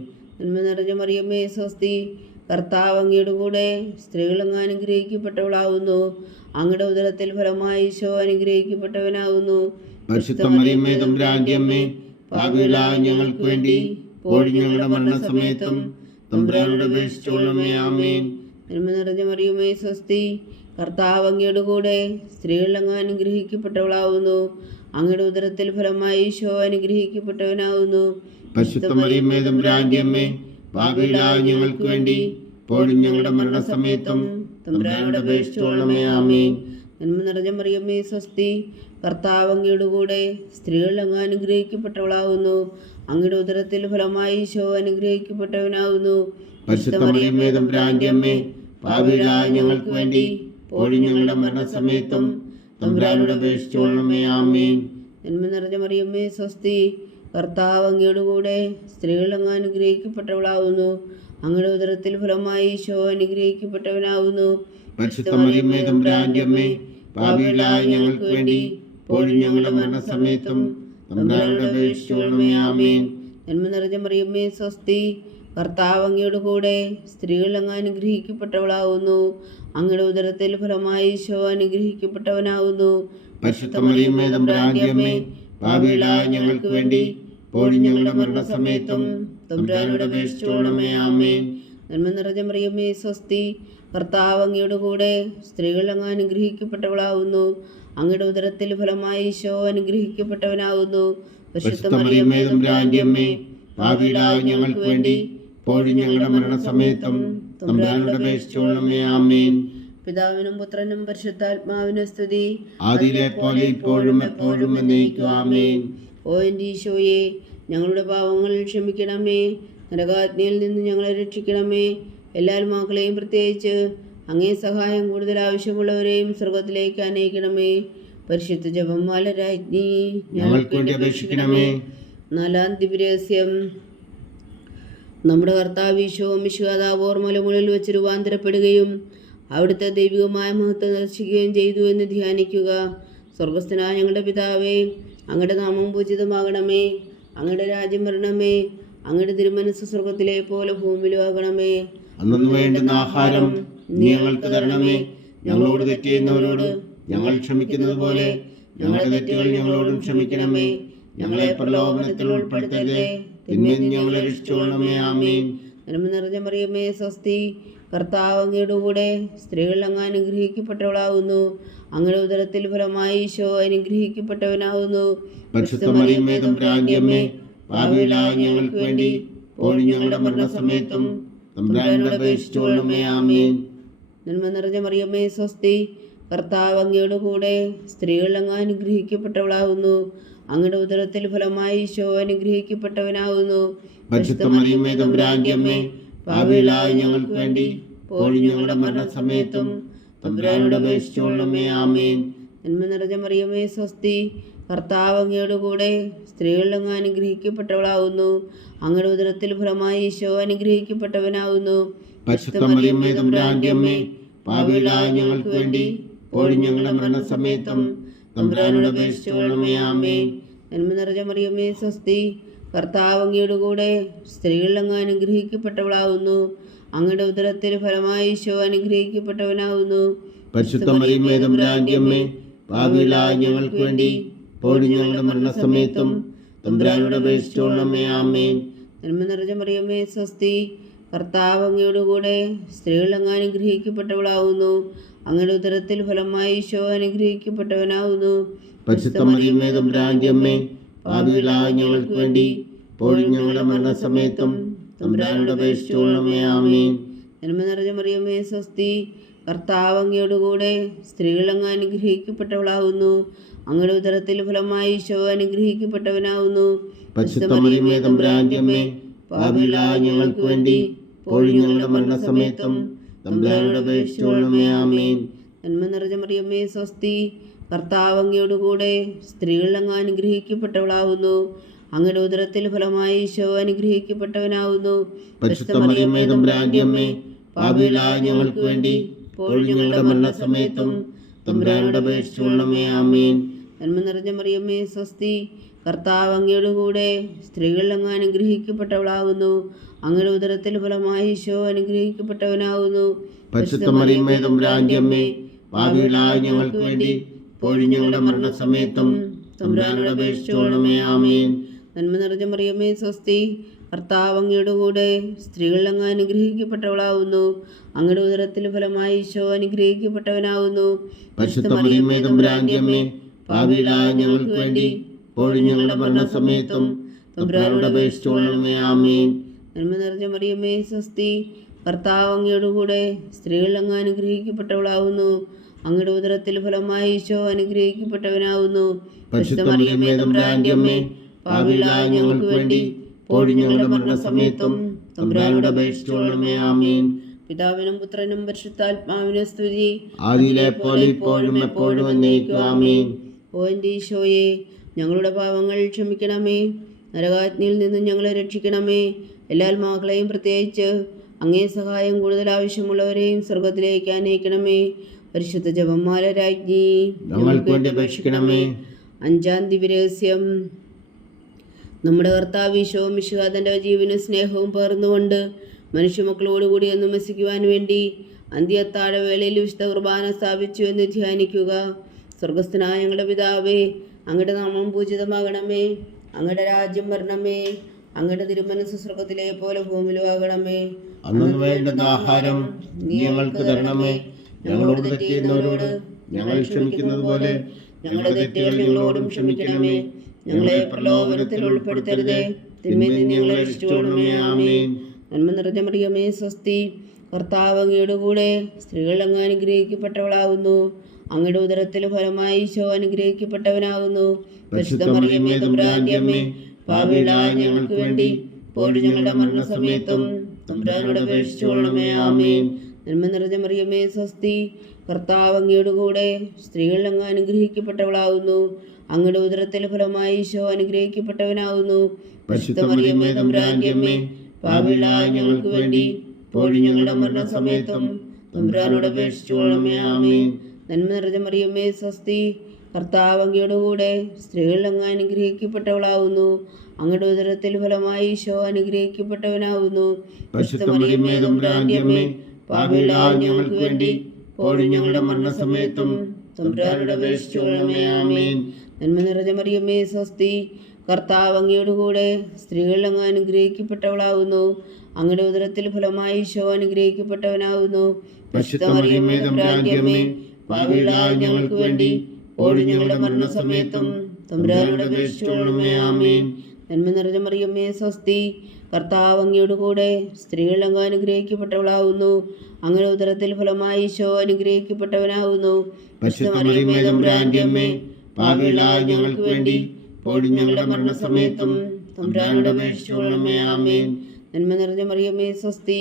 നന്മ നിറഞ്ഞ മറിയമേ സ്വസ്തി, കർത്താവ് അങ്ങയുടെ കൂടെ സ്ത്രീകൾ അങ്ങ് അനുഗ്രഹിക്കപ്പെട്ടവളാവുന്നു. അങ്ങയുടെ ഉദരത്തിൽ ഫലമായി ഈശോ അനുഗ്രഹിക്കപ്പെട്ടവനാവുന്നു. പരിശുദ്ധ മറിയമേ തമ്പുരാന്റെ അമ്മേ, പാപികളായ ഞങ്ങൾക്ക് വേണ്ടി ഇപ്പോഴും ഞങ്ങളുടെ മരണസമയത്തും തമ്പുരാനോട് അപേക്ഷിച്ചുകൊള്ളണമേ. ആമേൻ. നന്മ നിറഞ്ഞ മറിയമേ സ്വസ്തി, കർത്താവ് അങ്ങയുടെ കൂടെ സ്ത്രീകൾ അങ്ങ് അനുഗ്രഹിക്കപ്പെട്ടവളാവുന്നു. അങ്ങയുടെ ഉദരത്തിൽ ഫലമായി ഈശോ അനുഗ്രഹിക്കപ്പെട്ടവനാവുന്നു. പരിശുദ്ധ മറിയമേ തമ്പുരാന്റെ അമ്മേ, പാപികളായ ഞങ്ങൾക്ക് വേണ്ടി ഇപ്പോഴും ഞങ്ങളുടെ മരണസമയത്തും തമ്പുരാനോട് അപേക്ഷിച്ചുകൊള്ളണമേ. ആമേൻ. നന്മ നിറഞ്ഞ മറിയമേ സ്വസ്തി, കർത്താവ് അങ്ങയുടെ കൂടെ സ്ത്രീകൾ അങ്ങ് അനുഗ്രഹിക്കപ്പെട്ടവളാവുന്നു. അങ്ങയുടെ ഉദരത്തിൽ ഫലമായി ഈശോ അനുഗ്രഹിക്കപ്പെട്ടവനാവുന്നു. പരിശുദ്ധ മറിയമേ തമ്പുരാന്റെ അമ്മേ, പാപികളായ ഞങ്ങൾക്ക് വേണ്ടി ഇപ്പോഴും ഞങ്ങളുടെ മരണസമയത്തും തമ്പുരാനോട് അപേക്ഷിച്ചുകൊള്ളണമേ. ആമേൻ. നന്മ നിറഞ്ഞ മറിയമേ സ്വസ്തി, കർത്താവ് അങ്ങയുടെ കൂടെ സ്ത്രീകൾ അങ്ങ് അനുഗ്രഹിക്കപ്പെട്ടവളാവുന്നു. അങ്ങയുടെ ഉദരത്തിൽ ഫലമായി ഈശോ അനുഗ്രഹിക്കപ്പെട്ടവനാവുന്നു. പരിശുദ്ധ മറിയമേ തമ്പുരാന്റെ അമ്മേ, പാപികളായ ഞങ്ങൾക്ക് വേണ്ടി ഇപ്പോഴും ഞങ്ങളുടെ മരണസമയത്തും തമ്പുരാനോട് അപേക്ഷിച്ചുകൊള്ളണമേ. ആമേൻ. നന്മ നിറഞ്ഞ മറിയമേ സ്വസ്തി, കർത്താവ് അങ്ങയുടെ കൂടെ സ്ത്രീകൾ അങ്ങ് അനുഗ്രഹിക്കപ്പെട്ടവളാവുന്നു. അങ്ങയുടെ ഉദരത്തിൽ ഫലമായി ഈശോ അനുഗ്രഹിക്കപ്പെട്ടവനാവുന്നു. പരിശുദ്ധ മറിയമേ തമ്പുരാന്റെ അമ്മേ, പാപികളായ ഞങ്ങൾക്ക് വേണ്ടി ഇപ്പോഴും ഞങ്ങളുടെ മരണസമയത്തും തമ്പുരാനോട് അപേക്ഷിച്ചുകൊള്ളണമേ. ആമേൻ. നന്മ നിറഞ്ഞ മറിയമേ സ്വസ്തി, കർത്താവ് അങ്ങയുടെ കൂടെ സ്ത്രീകൾ അങ്ങ് അനുഗ്രഹിക്കപ്പെട്ടവളാവുന്നു. അങ്ങയുടെ ഉദരത്തിൽ ഫലമായി ഈശോ അനുഗ്രഹിക്കപ്പെട്ടവനാകുന്നു. പരിശുദ്ധ മറിയമേ തമ്പുരാന്റെ അമ്മേ, പാപികളായ ഞങ്ങൾക്ക് വേണ്ടി ഇപ്പോഴും ഞങ്ങളുടെ മരണസമയത്തും തമ്പുരാനോട് അപേക്ഷിച്ചുകൊള്ളണമേ. ആമേൻ. പിതാവിനും പുത്രനും പരിശുദ്ധാത്മാവിനും സ്തുതി, ആദിയിലെ പോലെ ഇപ്പോഴും എപ്പോഴും എന്നേക്കും. ആമേൻ. ഓ എൻ്റെ ഈശോയെ, ഞങ്ങളുടെ പാവങ്ങൾ ക്ഷമിക്കണമേ, നരകാഗ്നിയിൽ നിന്ന് ഞങ്ങളെ രക്ഷിക്കണമേ. എല്ലാ ആത്മാക്കളെയും പ്രത്യേകിച്ച് അങ്ങേ സഹായം കൂടുതൽ ആവശ്യമുള്ളവരെയും സ്വർഗത്തിലേക്ക് അനയിക്കണമേ. പരിശുദ്ധ ജപമാല രാജ്ഞി ഞങ്ങൾക്ക് വേണ്ടി അപേക്ഷിക്കണമേ. നാലാം ദിവ്യരഹസ്യം. നമ്മുടെ കർത്താവ് ഈശോ മിശിഹാ മലമുകളിൽ വെച്ച് രൂപാന്തരപ്പെടുകയും അവിടുത്തെ ദൈവികമായ മഹത്വം ദർശിക്കുകയും ചെയ്തു എന്ന് ധ്യാനിക്കുക. സ്വർഗസ്ഥനായ ഞങ്ങളുടെ പിതാവേ, അങ്ങയുടെ നാമം പൂജിതമാകണമേ, അങ്ങയുടെ രാജ്യം വരണമേ, അങ്ങയുടെ തിരുമനസ്സ് സ്വർഗത്തിലെ പോലെ ഭൂമിയിലും ആകണമേ. അന്നു വേണ്ടുന്ന ആഹാരം നീ ഞങ്ങൾക്ക് തരണമേ. ഞങ്ങളോട് തെറ്റ് ചെയ്യുന്നവരോട് ഞങ്ങൾ ക്ഷമിക്കുന്നത് പോലെ ഞങ്ങളുടെ തെറ്റുകൾ ഞങ്ങളോടും ക്ഷമിക്കണമേ. ഞങ്ങളെ പ്രലോഭനത്തിൽ ഉൾപ്പെടുത്തരുതേ, തിന്മയിൽ നിന്ന് ഞങ്ങളെ രക്ഷിച്ചുകൊള്ളണമേ. ആമേൻ. നന്മ നിറഞ്ഞ മറിയമേ സ്വസ്തി, കർത്താവ് അങ്ങയുടെ കൂടെ സ്ത്രീകൾ അങ്ങ് അനുഗ്രഹിക്കപ്പെട്ടവളാകുന്നു. അങ്ങയുടെ ഉദരത്തിൽ ഫലമായി ഈശോ അനുഗ്രഹിക്കപ്പെട്ടവനാകുന്നു. പരിശുദ്ധ മറിയമേ തമ്പുരാന്റെ അമ്മേ, പാപികളായ ഞങ്ങൾക്ക് വേണ്ടി ഇപ്പോഴും ഞങ്ങളുടെ മരണസമയത്തും തമ്പുരാനോട് അപേക്ഷിച്ചുകൊള്ളണമേ. ആമേൻ. നന്മ നിറഞ്ഞ മറിയമേ സ്വസ്തി, കർത്താവ് അങ്ങയുടെ കൂടെ സ്ത്രീകൾ അങ്ങ് അനുഗ്രഹിക്കപ്പെട്ടവളാകുന്നു. അങ്ങയുടെ ഉദരത്തിൽ ഫലമായി ഈശോ അനുഗ്രഹിക്കപ്പെട്ടവനാകുന്നു. പരിശുദ്ധ മറിയമേ തമ്പുരാന്റെ അമ്മേ, പാപികളായ ഞങ്ങൾക്ക് വേണ്ടി ഇപ്പോഴും ഞങ്ങളുടെ മരണസമയത്തും തമ്പുരാനോട് അപേക്ഷിച്ചുകൊള്ളണമേ. ആമേൻ. നന്മ നിറഞ്ഞ മറിയമേ സ്വസ്തി, കർത്താവ് അങ്ങയുടെ കൂടെ സ്ത്രീകൾ അങ്ങ് അനുഗ്രഹിക്കപ്പെട്ടവളാകുന്നു. അങ്ങയുടെ ഉദരത്തിൽ ഫലമായി ഈശോ അനുഗ്രഹിക്കപ്പെട്ടവനാകുന്നു. പരിശുദ്ധ മറിയമേ തമ്പുരാന്റെ അമ്മേ, പാപികളായ ഞങ്ങൾക്ക് വേണ്ടി ഇപ്പോഴും ഞങ്ങളുടെ മരണസമയത്തും തമ്പുരാനോട് അപേക്ഷിച്ചുകൊള്ളണമേ. ആമേൻ. നന്മ നിറഞ്ഞ മറിയമേ സ്വസ്തി, കർത്താവ് അങ്ങയുടെ കൂടെ സ്ത്രീകൾ അങ്ങ് അനുഗ്രഹിക്കപ്പെട്ടവളാകുന്നു. അങ്ങയുടെ ഉദരത്തിൽ ഫലമായി ഈശോ അനുഗ്രഹിക്കപ്പെട്ടവനാകുന്നു. പരിശുദ്ധ മറിയമേ തമ്പുരാന്റെ അമ്മേ, പാപികളായ ഞങ്ങൾക്ക് വേണ്ടി ഇപ്പോഴും ഞങ്ങളുടെ മരണസമയത്തും തമ്പുരാനോട് അപേക്ഷിച്ചുകൊള്ളണമേ. ആമേൻ. നന്മ നിറഞ്ഞ മറിയമേ സ്വസ്തി, കർത്താവ് അങ്ങയുടെ കൂടെ സ്ത്രീകൾ അങ്ങ് അനുഗ്രഹിക്കപ്പെട്ടവളാകുന്നു. അങ്ങയുടെ ഉദരത്തിൽ ഫലമായി ഈശോ അനുഗ്രഹിക്കപ്പെട്ടവനാകുന്നു. പരിശുദ്ധ മറിയമേ തമ്പുരാന്റെ അമ്മേ, പാപികളായ ഞങ്ങൾക്ക് വേണ്ടി ഇപ്പോഴും ഞങ്ങളുടെ മരണസമയത്തും തമ്പുരാനോട് അപേക്ഷിച്ചുകൊള്ളണമേ. ആമേൻ. നന്മ നിറഞ്ഞ മറിയമേ സ്വസ്തി, കർത്താവ് അങ്ങയുടെ കൂടെ സ്ത്രീകൾ അങ്ങ് അനുഗ്രഹിക്കപ്പെട്ടവളാകുന്നു. അങ്ങയുടെ ഉദരത്തിൽ ഫലമായി ഈശോ അനുഗ്രഹിക്കപ്പെട്ടവനാകുന്നു. പരിശുദ്ധ മറിയമേ തമ്പുരാന്റെ അമ്മേ, പാപികളായ ഞങ്ങൾക്ക് വേണ്ടി ഇപ്പോഴും ഞങ്ങളുടെ മരണസമയത്തും തമ്പുരാനോട് അപേക്ഷിച്ചുകൊള്ളണമേ. ആമേൻ. നന്മ നിറഞ്ഞ മറിയമേ സ്വസ്തി, കർത്താവ് അങ്ങയുടെ കൂടെ സ്ത്രീകൾ അങ്ങ് അനുഗ്രഹിക്കപ്പെട്ടവളാകുന്നു. അങ്ങയുടെ ഉദരത്തിൽ ഫലമായി ഈശോ അനുഗ്രഹിക്കപ്പെട്ടവനാകുന്നു. പരിശുദ്ധ മറിയമേ തമ്പുരാന്റെ അമ്മേ, പാപികളായ ഞങ്ങൾക്ക് വേണ്ടി ഇപ്പോഴും ഞങ്ങളുടെ മരണസമയത്തും തമ്പുരാനോട് അപേക്ഷിച്ചുകൊള്ളണമേ. ആമേൻ. നന്മ നിറഞ്ഞ മറിയമേ സ്വസ്തി, കർത്താവ് അങ്ങയുടെ കൂടെ സ്ത്രീകൾ അങ്ങ് അനുഗ്രഹിക്കപ്പെട്ടവളാകുന്നു. അങ്ങയുടെ ഉദരത്തിൽ ഫലമായി ഈശോ അനുഗ്രഹിക്കപ്പെട്ടവനാകുന്നു. പരിശുദ്ധ മറിയമേ തമ്പുരാന്റെ അമ്മേ, പാപികളായ ഞങ്ങൾക്ക് വേണ്ടി ഇപ്പോഴും ഞങ്ങളുടെ മരണസമയത്തും തമ്പുരാനോട് അപേക്ഷിച്ചുകൊള്ളണമേ. ആമേൻ. നന്മ നിറഞ്ഞ മറിയമേ സ്വസ്തി, കർത്താവ് അങ്ങയുടെ കൂടെ സ്ത്രീകൾ അങ്ങ് അനുഗ്രഹിക്കപ്പെട്ടവളാകുന്നു. അങ്ങയുടെ ഉദരത്തിൽ ഫലമായി ഈശോ അനുഗ്രഹിക്കപ്പെട്ടവനാകുന്നു. പരിശുദ്ധ മറിയമേ തമ്പുരാന്റെ അമ്മേ, പാപികളായ ഞങ്ങൾക്ക് വേണ്ടി ഇപ്പോഴും ഞങ്ങളുടെ മരണസമയത്തും തമ്പുരാനോട് അപേക്ഷിച്ചുകൊള്ളണമേ. ആമേൻ. നന്മ നിറഞ്ഞ മറിയമേ സ്വസ്തി, കർത്താവ് അങ്ങയുടെ കൂടെ സ്ത്രീകൾ അങ്ങ് അനുഗ്രഹിക്കപ്പെട്ടവളാകുന്നു. അങ്ങയുടെ ഉദരത്തിൽ ഫലമായി ഈശോ അനുഗ്രഹിക്കപ്പെട്ടവനാകുന്നു. പരിശുദ്ധ മറിയമേ തമ്പുരാന്റെ അമ്മേ, പാപികളായ ഞങ്ങൾക്ക് വേണ്ടി ഇപ്പോഴും ഞങ്ങളുടെ മരണസമയത്തും തമ്പുരാനോട് അപേക്ഷിച്ചുകൊള്ളണമേ. ആമേൻ. പിതാവിനും പുത്രനും പരിശുദ്ധാത്മാവിനും സ്തുതി, ആദിയിലെ പോലെ ഇപ്പോഴും എപ്പോഴും എന്നേക്കും. ആമേൻ. ഓ എൻ്റെ ഈശോയെ, ഞങ്ങളുടെ പാവങ്ങൾ ക്ഷമിക്കണമേ, നരകാഗ്നിയിൽ നിന്ന് ഞങ്ങളെ രക്ഷിക്കണമേ. എല്ലാ ആത്മാക്കളെയും പ്രത്യേകിച്ച് അങ്ങേ സഹായം കൂടുതൽ ആവശ്യമുള്ളവരെയും സ്വർഗത്തിലേക്ക് അനയിക്കണമേ. പരിശുദ്ധ ജപമാല രാജ്ഞി ഞങ്ങൾക്ക് വേണ്ടി അപേക്ഷിക്കണമേ. അഞ്ചാം ദിവ്യരഹസ്യം. നമ്മുടെ കർത്താവ് ഈശോ മിശിഹാ തൻ്റെ ജീവനും സ്നേഹവും പകർന്നുകൊണ്ട് മനുഷ്യമക്കളോടുകൂടി എന്ന് വസിക്കുവാൻ വേണ്ടി അന്ത്യത്താഴവേളയിൽ വിശുദ്ധ കുർബാന സ്ഥാപിച്ചു എന്ന് ധ്യാനിക്കുക. സ്വർഗസ്ഥനായ ഞങ്ങളുടെ പിതാവേ, അങ്ങയുടെ നാമം പൂജിതമാകണമേ, അങ്ങയുടെ രാജ്യം വരണമേ, അങ്ങയുടെ തിരുമനസ്സ് സ്വർഗത്തിലെ പോലെ ഭൂമിയിലും ആകണമേ. അന്നു വേണ്ടുന്ന ആഹാരം നീ ഞങ്ങൾക്ക് തരണമേ. ഞങ്ങളോട് തെറ്റ് ചെയ്യുന്നവരോട് ഞങ്ങൾ ക്ഷമിക്കുന്നത് പോലെ ഞങ്ങളുടെ തെറ്റുകൾ ഞങ്ങളോടും ക്ഷമിക്കണമേ. ഞങ്ങളെ പ്രലോഭനത്തിൽ ഉൾപ്പെടുത്തരുതേ, തിന്മയിൽ നിന്ന് ഞങ്ങളെ രക്ഷിച്ചുകൊള്ളണമേ. ആമേൻ. നന്മ നിറഞ്ഞ മറിയമേ, സ്വസ്തി. കർത്താവ് അങ്ങയുടെ കൂടെ സ്ത്രീകൾ അങ്ങ് അനുഗ്രഹിക്കപ്പെട്ടവളാകുന്നു. അങ്ങയുടെ ഉദരത്തിൽ ഫലമായി ഈശോ അനുഗ്രഹിക്കപ്പെട്ടവനാകുന്നു. പരിശുദ്ധ മറിയമേ, തമ്പുരാന്റെ അമ്മേ, പാപികളായ ഞങ്ങൾക്ക് വേണ്ടി ഇപ്പോഴും ഞങ്ങളുടെ മരണസമയത്തും തമ്പുരാനോട് അപേക്ഷിച്ചുകൊള്ളണമേ. ആമേൻ. നന്മ നിറഞ്ഞ മറിയമേ, സ്വസ്തി. കർത്താവ് അങ്ങയുടെ കൂടെ സ്ത്രീകൾ അങ്ങ് അനുഗ്രഹിക്കപ്പെട്ടവളാകുന്നു. അങ്ങയുടെ ഉദരത്തിൽ ഫലമായി ഈശോ അനുഗ്രഹിക്കപ്പെട്ടവനാകുന്നു. പരിശുദ്ധ മറിയമേ, തമ്പുരാന്റെ അമ്മേ, പാപികളായ ഞങ്ങൾക്ക് വേണ്ടി ഇപ്പോഴും ഞങ്ങളുടെ മരണസമയത്തും തമ്പുരാനോട് അപേക്ഷിച്ചുകൊള്ളണമേ. ആമേൻ. നന്മ നിറഞ്ഞ മറിയമേ, സ്വസ്തി. കർത്താവ് അങ്ങയുടെ കൂടെ സ്ത്രീകൾ അങ്ങ് അനുഗ്രഹിക്കപ്പെട്ടവളാകുന്നു. അങ്ങയുടെ ഉദരത്തിൽ ഫലമായി ഈശോ അനുഗ്രഹിക്കപ്പെട്ടവനാകുന്നു. പരിശുദ്ധ മറിയമേ, തമ്പുരാന്റെ അമ്മേ, പാപികളായ ഞങ്ങൾക്ക് വേണ്ടി ഇപ്പോഴും ഞങ്ങളുടെ മരണസമയത്തും തമ്പുരാനോട് അപേക്ഷിച്ചുകൊള്ളണമേ. ആമേൻ. നന്മ നിറഞ്ഞ മറിയമേ, സ്വസ്തി. കർത്താവ് അങ്ങയുടെ കൂടെ സ്ത്രീകൾ അങ്ങ് അനുഗ്രഹിക്കപ്പെട്ടവളാകുന്നു. അങ്ങയുടെ ഉദരത്തിൽ ഫലമായി ഈശോ അനുഗ്രഹിക്കപ്പെട്ടവനാകുന്നു. പരിശുദ്ധ മറിയമേ, തമ്പുരാന്റെ അമ്മേ, പാപികളായ ഞങ്ങൾക്ക് വേണ്ടി ഇപ്പോഴും ഞങ്ങളുടെ മരണസമയത്തും തമ്പുരാനോട് അപേക്ഷിച്ചുകൊള്ളണമേ. ആമേൻ. നന്മ നിറഞ്ഞ മറിയമേ, സ്വസ്തി. കർത്താവ് അങ്ങയുടെ കൂടെ സ്ത്രീകൾ അങ്ങ് അനുഗ്രഹിക്കപ്പെട്ടവളാകുന്നു. അങ്ങയുടെ ഉദരത്തിൽ ഫലമായി ഈശോ അനുഗ്രഹിക്കപ്പെട്ടവനാകുന്നു. പരിശുദ്ധ മറിയമേ, തമ്പുരാന്റെ അമ്മേ, പാപികളായ ഞങ്ങൾക്ക് വേണ്ടി ഇപ്പോഴും ഞങ്ങളുടെ മരണസമയത്തും തമ്പുരാനോട് അപേക്ഷിച്ചുകൊള്ളണമേ. ആമേൻ. നന്മ നിറഞ്ഞ മറിയമേ, സ്വസ്തി.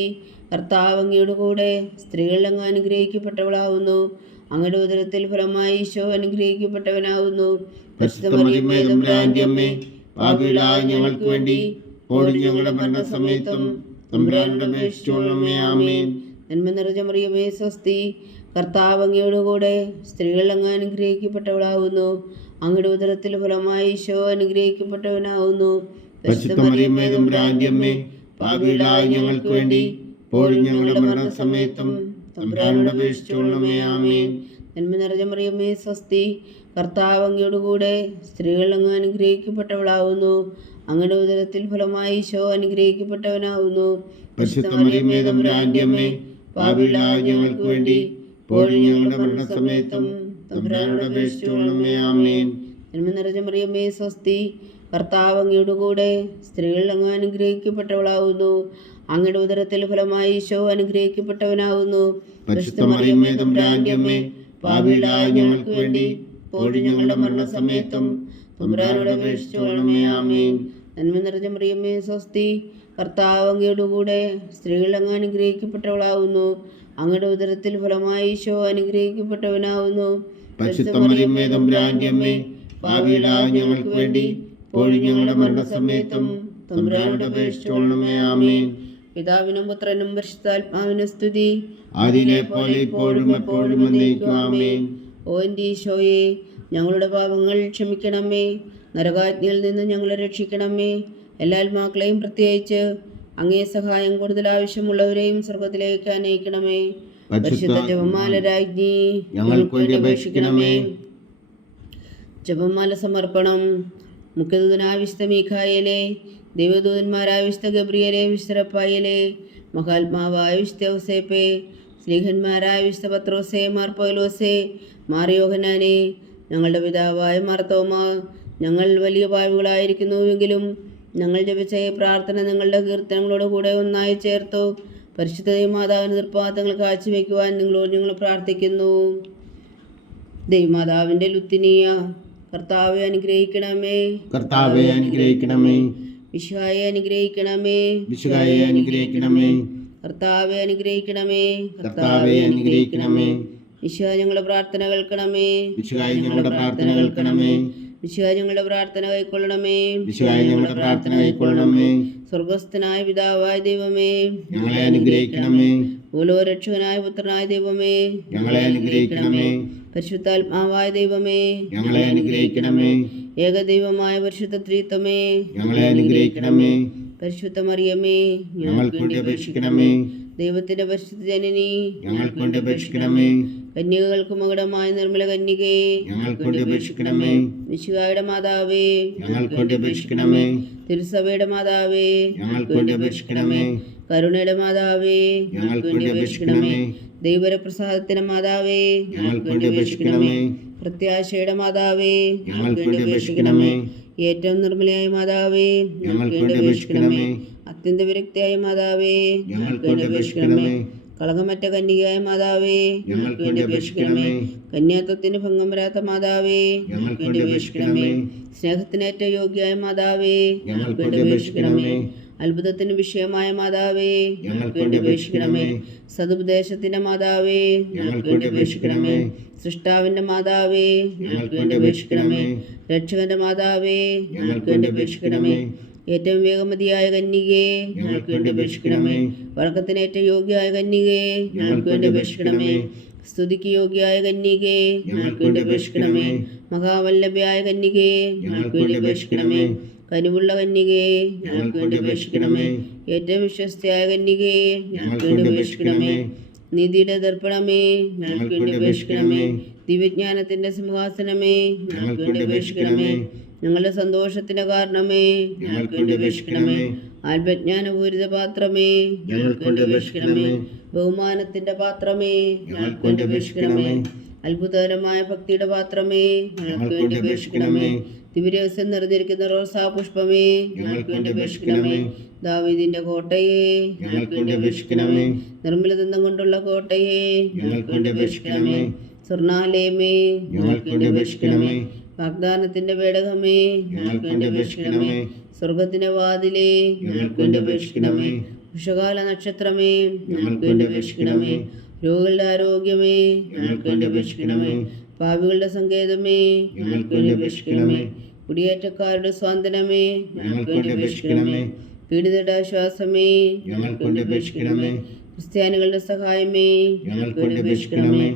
കർത്താവ് അങ്ങയുടെ കൂടെ സ്ത്രീകൾ അങ്ങ് അനുഗ്രഹിക്കപ്പെട്ടവളാകുന്നു. അങ്ങയുടെ ഉദരത്തിൽ ഫലമായി ഈശോ അനുഗ്രഹിക്കപ്പെട്ടവനാകുന്നു. പരിശുദ്ധ മറിയമേ, തമ്പുരാന്റെ അമ്മേ, പാപികളായ ഞങ്ങൾക്ക് വേണ്ടി ഇപ്പോഴും ഞങ്ങളുടെ മരണസമയത്തും തമ്പുരാനോട് അപേക്ഷിച്ചുകൊള്ളണമേ. ആമേൻ. നന്മ നിറഞ്ഞ മറിയമേ, സ്വസ്തി. കർത്താവ് അങ്ങയുടെ കൂടെ സ്ത്രീകൾ അങ്ങ് അനുഗ്രഹിക്കപ്പെട്ടവളാകുന്നു. അങ്ങയുടെ ഉദരത്തിൽ ഫലമായി ഈശോ അനുഗ്രഹിക്കപ്പെട്ടവനാകുന്നു. പരിശുദ്ധ മറിയമേ, തമ്പുരാന്റെ അമ്മേ, പാപികളായ ഞങ്ങൾക്ക് വേണ്ടി ഇപ്പോഴും ഞങ്ങളുടെ മരണസമയത്തും തമ്പുരാനോട് അപേക്ഷിച്ചുകൊള്ളണമേ. ആമേൻ. നന്മ നിറഞ്ഞ മറിയമേ, സ്വസ്തി. കർത്താവ് അങ്ങയുടെ കൂടെ സ്ത്രീകൾ അങ്ങ് അനുഗ്രഹിക്കപ്പെട്ടവളാകുന്നു. അങ്ങയുടെ ഉദരത്തിൽ ഫലമായി ഈശോ അനുഗ്രഹിക്കപ്പെട്ടവനാകുന്നു. പരിശുദ്ധ മറിയമേ, തമ്പുരാന്റെ അമ്മേ, പാപികളായ ഞങ്ങൾക്ക് വേണ്ടി ഇപ്പോഴും ഞങ്ങളുടെ മരണസമയത്തും തമ്പുരാനോട് അപേക്ഷിച്ചുകൊള്ളണമേ. ആമേൻ. നന്മ നിറഞ്ഞ മറിയമേ, സ്വസ്തി. കർത്താവ് അങ്ങയുടെ കൂടെ സ്ത്രീകൾ അങ്ങ് അനുഗ്രഹിക്കപ്പെട്ടവളാകുന്നു. അങ്ങയുടെ ഉദരത്തിൽ ഫലമായി ഈശോ അനുഗ്രഹിക്കപ്പെട്ടവനാകുന്നു. പരിശുദ്ധ മറിയമേ, തമ്പുരാന്റെ അമ്മേ, പാപികളായ ഞങ്ങൾക്ക് വേണ്ടി ഇപ്പോഴും ഞങ്ങളുടെ മരണസമയത്തും തമ്പുരാനോട് അപേക്ഷിച്ചുകൊള്ളണമേ. ആമേൻ. നന്മ നിറഞ്ഞ മറിയമേ, സ്വസ്തി. കർത്താവ് അങ്ങയുടെ കൂടെ സ്ത്രീകൾ അങ്ങ് അനുഗ്രഹിക്കപ്പെട്ടവളാകുന്നു. അങ്ങയുടെ ഉദരത്തിൽ ഫലമായി ഈശോ അനുഗ്രഹിക്കപ്പെട്ടവനാകുന്നു. പരിശുദ്ധ മറിയമേ, തമ്പുരാന്റെ അമ്മേ, പാപികളായ ഞങ്ങൾക്ക് വേണ്ടി ഇപ്പോഴും ഞങ്ങളുടെ മരണസമയത്തും തമ്പുരാനോട് അപേക്ഷിച്ചുകൊള്ളണമേ. ആമേൻ. പിതാവിനും പുത്രനും പരിശുദ്ധാത്മാവിനും സ്തുതി. ആദിയിലെ പോലെ ഇപ്പോഴും എപ്പോഴും എന്നേക്കും. ആമേൻ. ഓ എൻ്റെ ഈശോയെ, ഞങ്ങളുടെ പാപങ്ങൾ ക്ഷമിക്കണമേ. നരകാജ്ഞയിൽ നിന്ന് ഞങ്ങളെ രക്ഷിക്കണമേ. എല്ലാ ആത്മാക്കളെയും പ്രത്യേകിച്ച് അങ്ങേ സഹായം കൂടുതൽ ആവശ്യമുള്ളവരെയും സ്വർഗത്തിലേക്ക് അനയിക്കണമേ. പരിശുദ്ധ ജപമാല രാജ്ഞി, ഞങ്ങൾക്ക് വേണ്ടി അപേക്ഷിക്കണമേ. ജപമാല സമർപ്പണം. മുഖ്യദൂതനായ വിശുദ്ധ മീഖായേലേ, ദൈവദൂതന്മാരായ വിശുദ്ധ ഗബ്രിയേലേ, വിശുദ്ധ റഫായേലേ, മഹാത്മാവായ വിശുദ്ധ ഔസേപ്പേ, സ്ലീഹന്മാരായ വിശുദ്ധ പത്രോസേ, മാർ പൗലോസേ, മാർ യോഹന്നാനേ, ഞങ്ങളുടെ പിതാവായ മാർത്തോമ, ഞങ്ങൾ വലിയ പാപികളായിരിക്കുന്നുവെങ്കിലും ഞങ്ങൾ ജപിച്ച ഈ പ്രാർത്ഥന നിങ്ങളുടെ കീർത്തനങ്ങളോട് കൂടെ ഒന്നായി ചേർത്തു പരിശുദ്ധ മാതാവിന് നിർപ്പാതങ്ങൾ കാഴ്ചവെക്കുവാൻ നിങ്ങളോട് ഞങ്ങൾ പ്രാർത്ഥിക്കുന്നു. ദൈവമാതാവിൻ്റെ ലുത്തിനിയ, കർത്താവെ അനുഗ്രഹിക്കണമേ. കർത്താവെ അനുഗ്രഹിക്കണമേ. വിശുഹായെ അനുഗ്രഹിക്കണമേ. വിശുഹായെ അനുഗ്രഹിക്കണമേ. കർത്താവെ അനുഗ്രഹിക്കണമേ. കർത്താവെ അനുഗ്രഹിക്കണമേ. വിശുഹ ഞങ്ങളുടെ പ്രാർത്ഥന കേൾക്കണമേ. വിശുഹായി ഞങ്ങളുടെ പ്രാർത്ഥന കേൾക്കണമേ. വിശുഹ ഞങ്ങളുടെ പ്രാർത്ഥന കൈക്കൊള്ളണമേ. വിശുഹായി ഞങ്ങളുടെ പ്രാർത്ഥന കൈക്കൊള്ളണമേ. സ്വർഗസ്ഥനായ പിതാവായ ദൈവമേ, ഞങ്ങളെ അനുഗ്രഹിക്കണമേ. മൂലരക്ഷകനായ പുത്രനായ ദൈവമേ, ഞങ്ങളെ അനുഗ്രഹിക്കണമേ. പരിശുദ്ധാത്മാവായ ദൈവമേ, ഞങ്ങളെ അനുഗ്രഹിക്കണമേ. ഏകദൈവമായ പരിശുദ്ധ ത്രിത്വമേ, ഞങ്ങളെ അനുഗ്രഹിക്കണമേ. പരിശുദ്ധ മറിയമേ, ഞങ്ങൾക്ക് വേണ്ടി അപേക്ഷിക്കണമേ. ദൈവത്തിന്റെ പരിശുദ്ധ ജനനി, ഞങ്ങൾക്ക് വേണ്ടി അപേക്ഷിക്കണമേ. കന്യകൾക്ക് മകുടമായ നിർമ്മല കന്യകേ, ഞങ്ങൾക്ക് വേണ്ടി അപേക്ഷിക്കണമേ. വിശുഹായുടെ മാതാവേ, ഞങ്ങൾക്ക് വേണ്ടി അപേക്ഷിക്കണമേ. തിരുസഭയുടെ മാതാവേ, ഞങ്ങൾക്ക് വേണ്ടി അപേക്ഷിക്കണമേ. കരുണയുടെ മാതാവേ, ഞങ്ങൾക്ക് വേണ്ടി അപേക്ഷിക്കണമേ. ദൈവപ്രസാദത്തിന്റെ മാതാവേ, ഞങ്ങൾക്ക് വേണ്ടി അപേക്ഷിക്കണമേ. പ്രത്യാശയുടെ മാതാവേ, ഞങ്ങൾക്ക് വേണ്ടി അപേക്ഷിക്കണമേ. ഏറ്റവും നിർമ്മലയായ മാതാവേ, ഞങ്ങൾക്ക് വേണ്ടി അപേക്ഷിക്കണമേ. അത്യന്ത വിരക്തിയായ മാതാവേ, ഞങ്ങൾക്ക് വേണ്ടി അപേക്ഷിക്കണമേ. കളങ്കമറ്റ കന്യകയായ മാതാവേ, ഞങ്ങൾക്ക് വേണ്ടി അപേക്ഷിക്കണമേ. കന്യാത്വത്തിന് ഭംഗം വരാത്ത മാതാവേ, ഞങ്ങൾക്ക് വേണ്ടി അപേക്ഷിക്കണമേ. സ്നേഹത്തിനേറ്റ യോഗ്യയായ മാതാവേ, ഞങ്ങൾക്ക് വേണ്ടി അപേക്ഷിക്കണമേ. അത്ഭുതത്തിന് വിഷയമായ മാതാവേ, ഞങ്ങൾക്ക് വേണ്ടി അപേക്ഷിക്കണമേ. സതുപദേശത്തിന്റെ മാതാവേ, ഞങ്ങൾക്ക് വേണ്ടി അപേക്ഷിക്കണമേ. സൃഷ്ടാവിന്റെ മാതാവേ, ഞങ്ങൾക്ക് വേണ്ടി അപേക്ഷിക്കണമേ. രക്ഷകന്റെ മാതാവേ, ഞങ്ങൾക്ക് വേണ്ടി അപേക്ഷിക്കണമേ. ഏറ്റവും വേഗമതിയായ കന്യകേ, ഞങ്ങൾക്ക് വേണ്ടി അപേക്ഷിക്കണമേ. വഴക്കത്തിനേറ്റ യോഗ്യയായ കന്യകേ, ഞങ്ങൾക്ക് വേണ്ടി അപേക്ഷിക്കണമേ. സ്തുതിക്ക് യോഗ്യയായ കന്യകേ, ഞങ്ങൾക്ക് വേണ്ടി അപേക്ഷിക്കണമേ. മഹാവല്ലഭയായ കന്യകേ, ഞങ്ങൾക്ക് വേണ്ടി അപേക്ഷിക്കണമേ. കനിവുള്ള കന്യകേ, ഞങ്ങൾക്ക് വേണ്ടി അപേക്ഷിക്കണമേ. ഏറ്റവും വിശ്വസ്തയായ കന്യകേ, ഞങ്ങൾക്ക് വേണ്ടി അപേക്ഷിക്കണമേ. നീതിയുടെ ദർപ്പണമേ, ഞങ്ങൾക്ക് വേണ്ടി അപേക്ഷിക്കണമേ. ദിവ്യജ്ഞാനത്തിന്റെ സിംഹാസനമേ, ഞങ്ങൾക്ക് വേണ്ടി അപേക്ഷിക്കണമേ. ഞങ്ങളുടെ സന്തോഷത്തിന്റെ കാരണമേ, ഞങ്ങൾക്ക് വേണ്ടി അപേക്ഷിക്കണമേ. ആത്മജ്ഞാനപൂരിത പാത്രമേ, ഞങ്ങൾക്ക് വേണ്ടി അപേക്ഷിക്കണമേ. ബഹുമാനത്തിന്റെ പാത്രമേ, ഞങ്ങൾക്ക് വേണ്ടി അപേക്ഷിക്കണമേ. അത്ഭുതകരമായ ഭക്തിയുടെ പാത്രമേ, ഞങ്ങൾക്ക് വേണ്ടി അപേക്ഷിക്കണമേ. ദിവ്യരഹസ്യം നിറഞ്ഞിരിക്കുന്ന റോസാ പുഷ്പമേ, ഞങ്ങൾക്ക് വേണ്ടി അപേക്ഷിക്കണമേ. ദാവീദിന്റെ കോട്ടയെ, ഞങ്ങൾക്ക് വേണ്ടി അപേക്ഷിക്കണമേ. നിർമ്മലദന്തം കൊണ്ടുള്ള കോട്ടയെ, ഞങ്ങൾക്ക് വേണ്ടി അപേക്ഷിക്കണമേ. സ്വർണാലയമേ, ഞങ്ങൾക്ക് വേണ്ടി അപേക്ഷിക്കണമേ. വാഗ്ദാനത്തിന്റെ പേടകമേ, ഞങ്ങൾക്ക് വേണ്ടി അപേക്ഷിക്കണമേ. സ്വർഗത്തിന്റെ വാതിലേ, ഞങ്ങൾക്ക് വേണ്ടി അപേക്ഷിക്കണമേ. ഉഷകാല നക്ഷത്രമേ, ഞങ്ങൾക്ക് വേണ്ടി അപേക്ഷിക്കണമേ. രോഗികളുടെ ആരോഗ്യമേ, ഞങ്ങൾക്ക് വേണ്ടി അപേക്ഷിക്കണമേ. പാപികളുടെ സങ്കേതമേ, ഞങ്ങൾക്ക് വേണ്ടി അപേക്ഷിക്കണമേ. കുടിയേറ്റക്കാരുടെ സ്വാതന്ത്ര്യമേ, ഞങ്ങൾക്ക് വേണ്ടി അപേക്ഷിക്കണമേ. പീഡിതരുടെ ആശ്വാസമേ, ഞങ്ങൾക്ക് വേണ്ടി അപേക്ഷിക്കണമേ. ക്രിസ്ത്യാനികളുടെ സഹായമേ, ഞങ്ങൾക്ക് വേണ്ടി അപേക്ഷിക്കണമേ.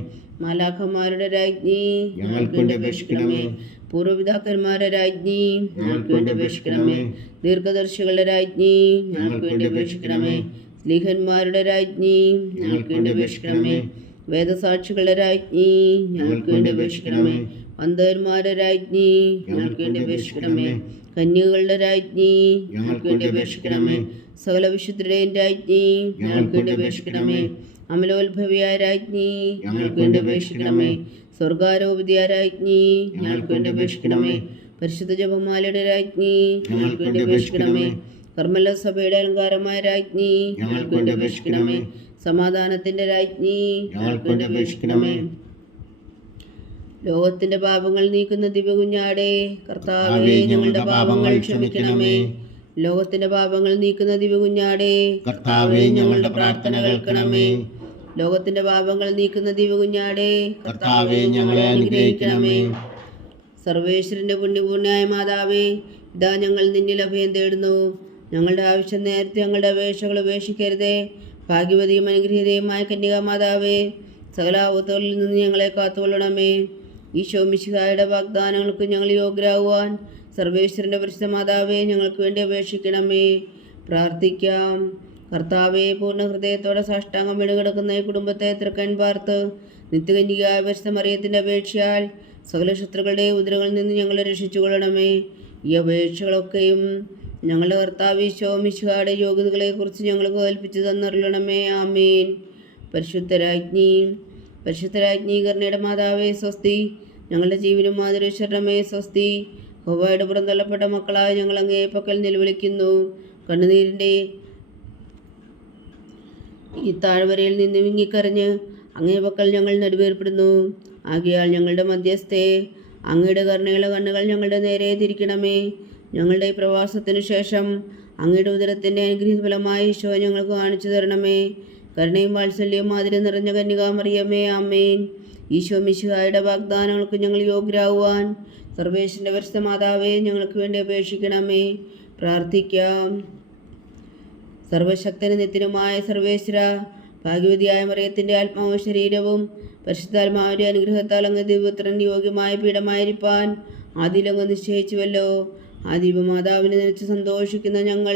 മാലാഖമാരുടെ രാജ്ഞി, ഞങ്ങൾക്ക് വേണ്ടി അപേക്ഷിക്കണമേ. പൂർവ്വപിതാക്കന്മാരുടെ രാജ്ഞി, ഞങ്ങൾക്ക് വേണ്ടി അപേക്ഷിക്കണമേ. ദീർഘദർശികളുടെ രാജ്ഞി, ഞങ്ങൾക്ക് വേണ്ടി അപേക്ഷിക്കണമേ. സ്ലീഹന്മാരുടെ രാജ്ഞി, ഞങ്ങൾക്ക് വേണ്ടി അപേക്ഷിക്കണമേ. വേദസാക്ഷികളുടെ രാജ്ഞി, ഞങ്ങൾക്ക് വേണ്ടി അപേക്ഷിക്കണമേ. അന്ധന്മാരുടെ രാജ്ഞി, ഞങ്ങൾക്ക് വേണ്ടി അപേക്ഷിക്കണമേ. കന്യകളുടെ രാജ്ഞി, ഞങ്ങൾക്ക് വേണ്ടി അപേക്ഷിക്കണമേ. സകല വിശുദ്ധരുടെയും രാജ്ഞി, ഞങ്ങൾക്ക് വേണ്ടി അപേക്ഷിക്കണമേ. അമലോത്ഭവിയായ രാജ്ഞി, ഞങ്ങൾക്ക് വേണ്ടി അപേക്ഷിക്കണമേ. സ്വർഗാരോപതിയായ രാജ്ഞി, ഞങ്ങൾക്ക് വേണ്ടി അപേക്ഷിക്കണമേ. പരിശുദ്ധ ജപമാലയുടെ രാജ്ഞി, ഞങ്ങൾക്ക് വേണ്ടി അപേക്ഷിക്കണമേ. കർമ്മല സഭയുടെ അലങ്കാരമായ രാജ്ഞി, ഞങ്ങൾക്ക് വേണ്ടി അപേക്ഷിക്കണമേ. സമാധാനത്തിന്റെ രാജ്ഞി, ഞങ്ങൾക്ക് വേണ്ടി അപേക്ഷിക്കണമേ. ലോകത്തിന്റെ പാപങ്ങൾ നീക്കുന്ന ദിവ്യകുഞ്ഞാടേ, കർത്താവേ ഞങ്ങളുടെ പാപങ്ങൾ ക്ഷമിക്കണമേ. ലോകത്തിന്റെ പാപങ്ങൾ നീക്കുന്ന ദിവ്യകുഞ്ഞാടേ, കർത്താവേ ഞങ്ങളുടെ പ്രാർത്ഥന കേൾക്കണമേ. ലോകത്തിന്റെ പാപങ്ങൾ നീക്കുന്ന ദിവ്യകുഞ്ഞാടേ, കർത്താവേ ഞങ്ങളെ അനുഗ്രഹിക്കണമേ. സർവേശ്വരന്റെ പുണ്യപൂർണ്ണയായ മാതാവേ, ഇതാ ഞങ്ങൾ നിന്നിൽ അഭയം തേടുന്നു. ഞങ്ങളുടെ ആവശ്യം നേരത്തെ ഞങ്ങളുടെ അപേക്ഷകൾ ഉപേക്ഷിക്കരുതേ. ഭാഗ്യവതിയും അനുഗ്രഹീതയുമായ കന്യകാമാതാവേ, സകല ആപത്തുകളിൽ നിന്ന് ഞങ്ങളെ കാത്തുകൊള്ളണമേ. ഈശോ മിശിഹായുടെ വാഗ്ദാനങ്ങൾക്ക് ഞങ്ങൾ യോഗ്യരാകുവാൻ സർവേശ്വരൻ്റെ പരിശുദ്ധ മാതാവേ, ഞങ്ങൾക്ക് വേണ്ടി അപേക്ഷിക്കണമേ. പ്രാർത്ഥിക്കാം. കർത്താവെ, പൂർണ്ണ ഹൃദയത്തോടെ സാഷ്ടാംഗം വീണുകിടക്കുന്ന ഈ കുടുംബത്തെ തൃക്കൻ പാർത്ത് നിത്യകന്യകയായ പരിശുദ്ധ മറിയത്തിൻ്റെ അപേക്ഷയാൽ സകല ശത്രുക്കളുടെ ഉദരങ്ങളിൽ നിന്ന് ഞങ്ങളെ രക്ഷിച്ചുകൊള്ളണമേ. ഈ അപേക്ഷകളൊക്കെയും ഞങ്ങളുടെ കർത്താവ് ഈശോ മിശിഹായുടെ യോഗ്യതകളെക്കുറിച്ച് ഞങ്ങൾക്ക് കൽപ്പിച്ചു തന്നരുളണമേ. ആമേൻ. പരിശുദ്ധരാജ്ഞി കരുണയുടെ മാതാവേ സ്വസ്തി. ഞങ്ങളുടെ ജീവനും മാതൃശരണമേ സ്വസ്തി. യഹോവയുടെ പുറന്തള്ളപ്പെട്ട മക്കളായ ഞങ്ങൾ അങ്ങേ പക്കൽ നിലവിളിക്കുന്നു. കണ്ണുനീരിൻ്റെ ഈ താഴ്വരയിൽ നിന്ന് വിങ്ങിക്കരഞ്ഞ് അങ്ങേ പക്കൽ ഞങ്ങൾ നെടുവേർപ്പെടുന്നു. ആകയാൽ ഞങ്ങളുടെ മധ്യസ്ഥയെ അങ്ങയുടെ കരുണയുള്ള കണ്ണുകൾ ഞങ്ങളുടെ നേരെ തിരിക്കണമേ. ഞങ്ങളുടെ ഈ പ്രവാസത്തിനു ശേഷം അങ്ങയുടെ ഉദരത്തിൻ്റെ അനുഗ്രഹീത ഫലമായ ഈശോ ഞങ്ങൾക്ക് കാണിച്ചു തരണമേ. കരുണയും വാത്സല്യവും മാതിരി നിറഞ്ഞ കന്യകാമറിയമേ, ആമേൻ. ഈശോ മിശിഹായുടെ വാഗ്ദാനങ്ങൾക്ക് ഞങ്ങൾ യോഗ്യരാകുവാൻ സർവേശ്വരൻ്റെ പരിശുദ്ധ മാതാവേ, ഞങ്ങൾക്ക് വേണ്ടി അപേക്ഷിക്കണമേ. പ്രാർത്ഥിക്കാം. സർവശക്തനും നിത്യനുമായ സർവേശ്വര, ഭാഗ്യവതിയായ മറിയത്തിൻ്റെ ആത്മാവും ശരീരവും പരിശുദ്ധാത്മാവിൻ്റെ അനുഗ്രഹത്താൽ അങ്ങ് ദൈവപുത്രൻ യോഗ്യമായ പീഠമായിരിക്കാൻ ആദിയിലങ്ങ് നിശ്ചയിച്ചുവല്ലോ. ആ ദൈവമാതാവിനെ നനച്ച് സന്തോഷിക്കുന്ന ഞങ്ങൾ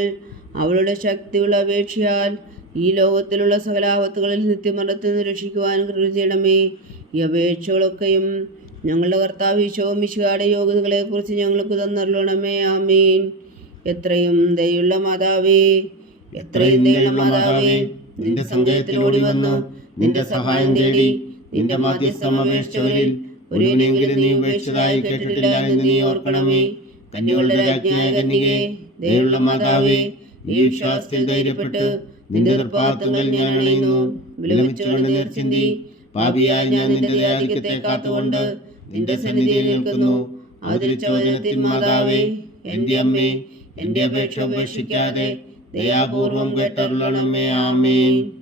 അവളുടെ ശക്തിയുള്ള അപേക്ഷയാൽ ഈ ലോകത്തിലുള്ള സകല ആപത്തുകളിൽ നിത്യമരണത്തിൽ നിന്ന് രക്ഷിക്കുവാൻ കൃപ ചെയ്യണമേ. ഈ അപേക്ഷകളൊക്കെയും ഞങ്ങളുടെ കർത്താവ് ഈശോ മിശിഹായുടെ യോഗ്യതകളെക്കുറിച്ച് ഞങ്ങൾക്ക് തന്നരുളണമേ. ആമേൻ. എത്രയും ദയുള്ള മാതാവേ, എത്രയും ദയുള്ള മാതാവേ, നിന്റെ സങ്കേതത്തിൽ ഓടി വന്നു നിന്റെ സഹായം തേടി നിന്റെ മാധ്യസ്ഥം അപേക്ഷിച്ചവരിൽ ഒരുവനെങ്കിലും നീ ഉപേക്ഷിച്ചതായി കേട്ടിട്ടില്ല എന്ന് നീ ഓർക്കണമേ. കന്യകളുടെ രാജ്ഞിയായ കന്യകേ, ദയുള്ള മാതാവേ, ഈ വിശ്വാസത്തിൽ ധൈര്യപ്പെട്ട് നിന്റെ തൃപ്പാദങ്ങൾ ഞാൻ അണയുന്നു. വിലപിച്ചുകൊണ്ട് നേർച്ചിന്തി പാപിയായ ഞാൻ നിന്റെ ദയാധിക്യത്തെ കാത്തുകൊണ്ട് നിന്റെ സന്നിധിയിൽ നിൽക്കുന്നു. അവതരിച്ച വചനത്തിൻ മാതാവേ, എന്റെ അമ്മേ, എന്റെ അപേക്ഷ ഉപേക്ഷിക്കാതെ ദയാപൂർവം കേട്ടരുളണമേ. ആമേൻ.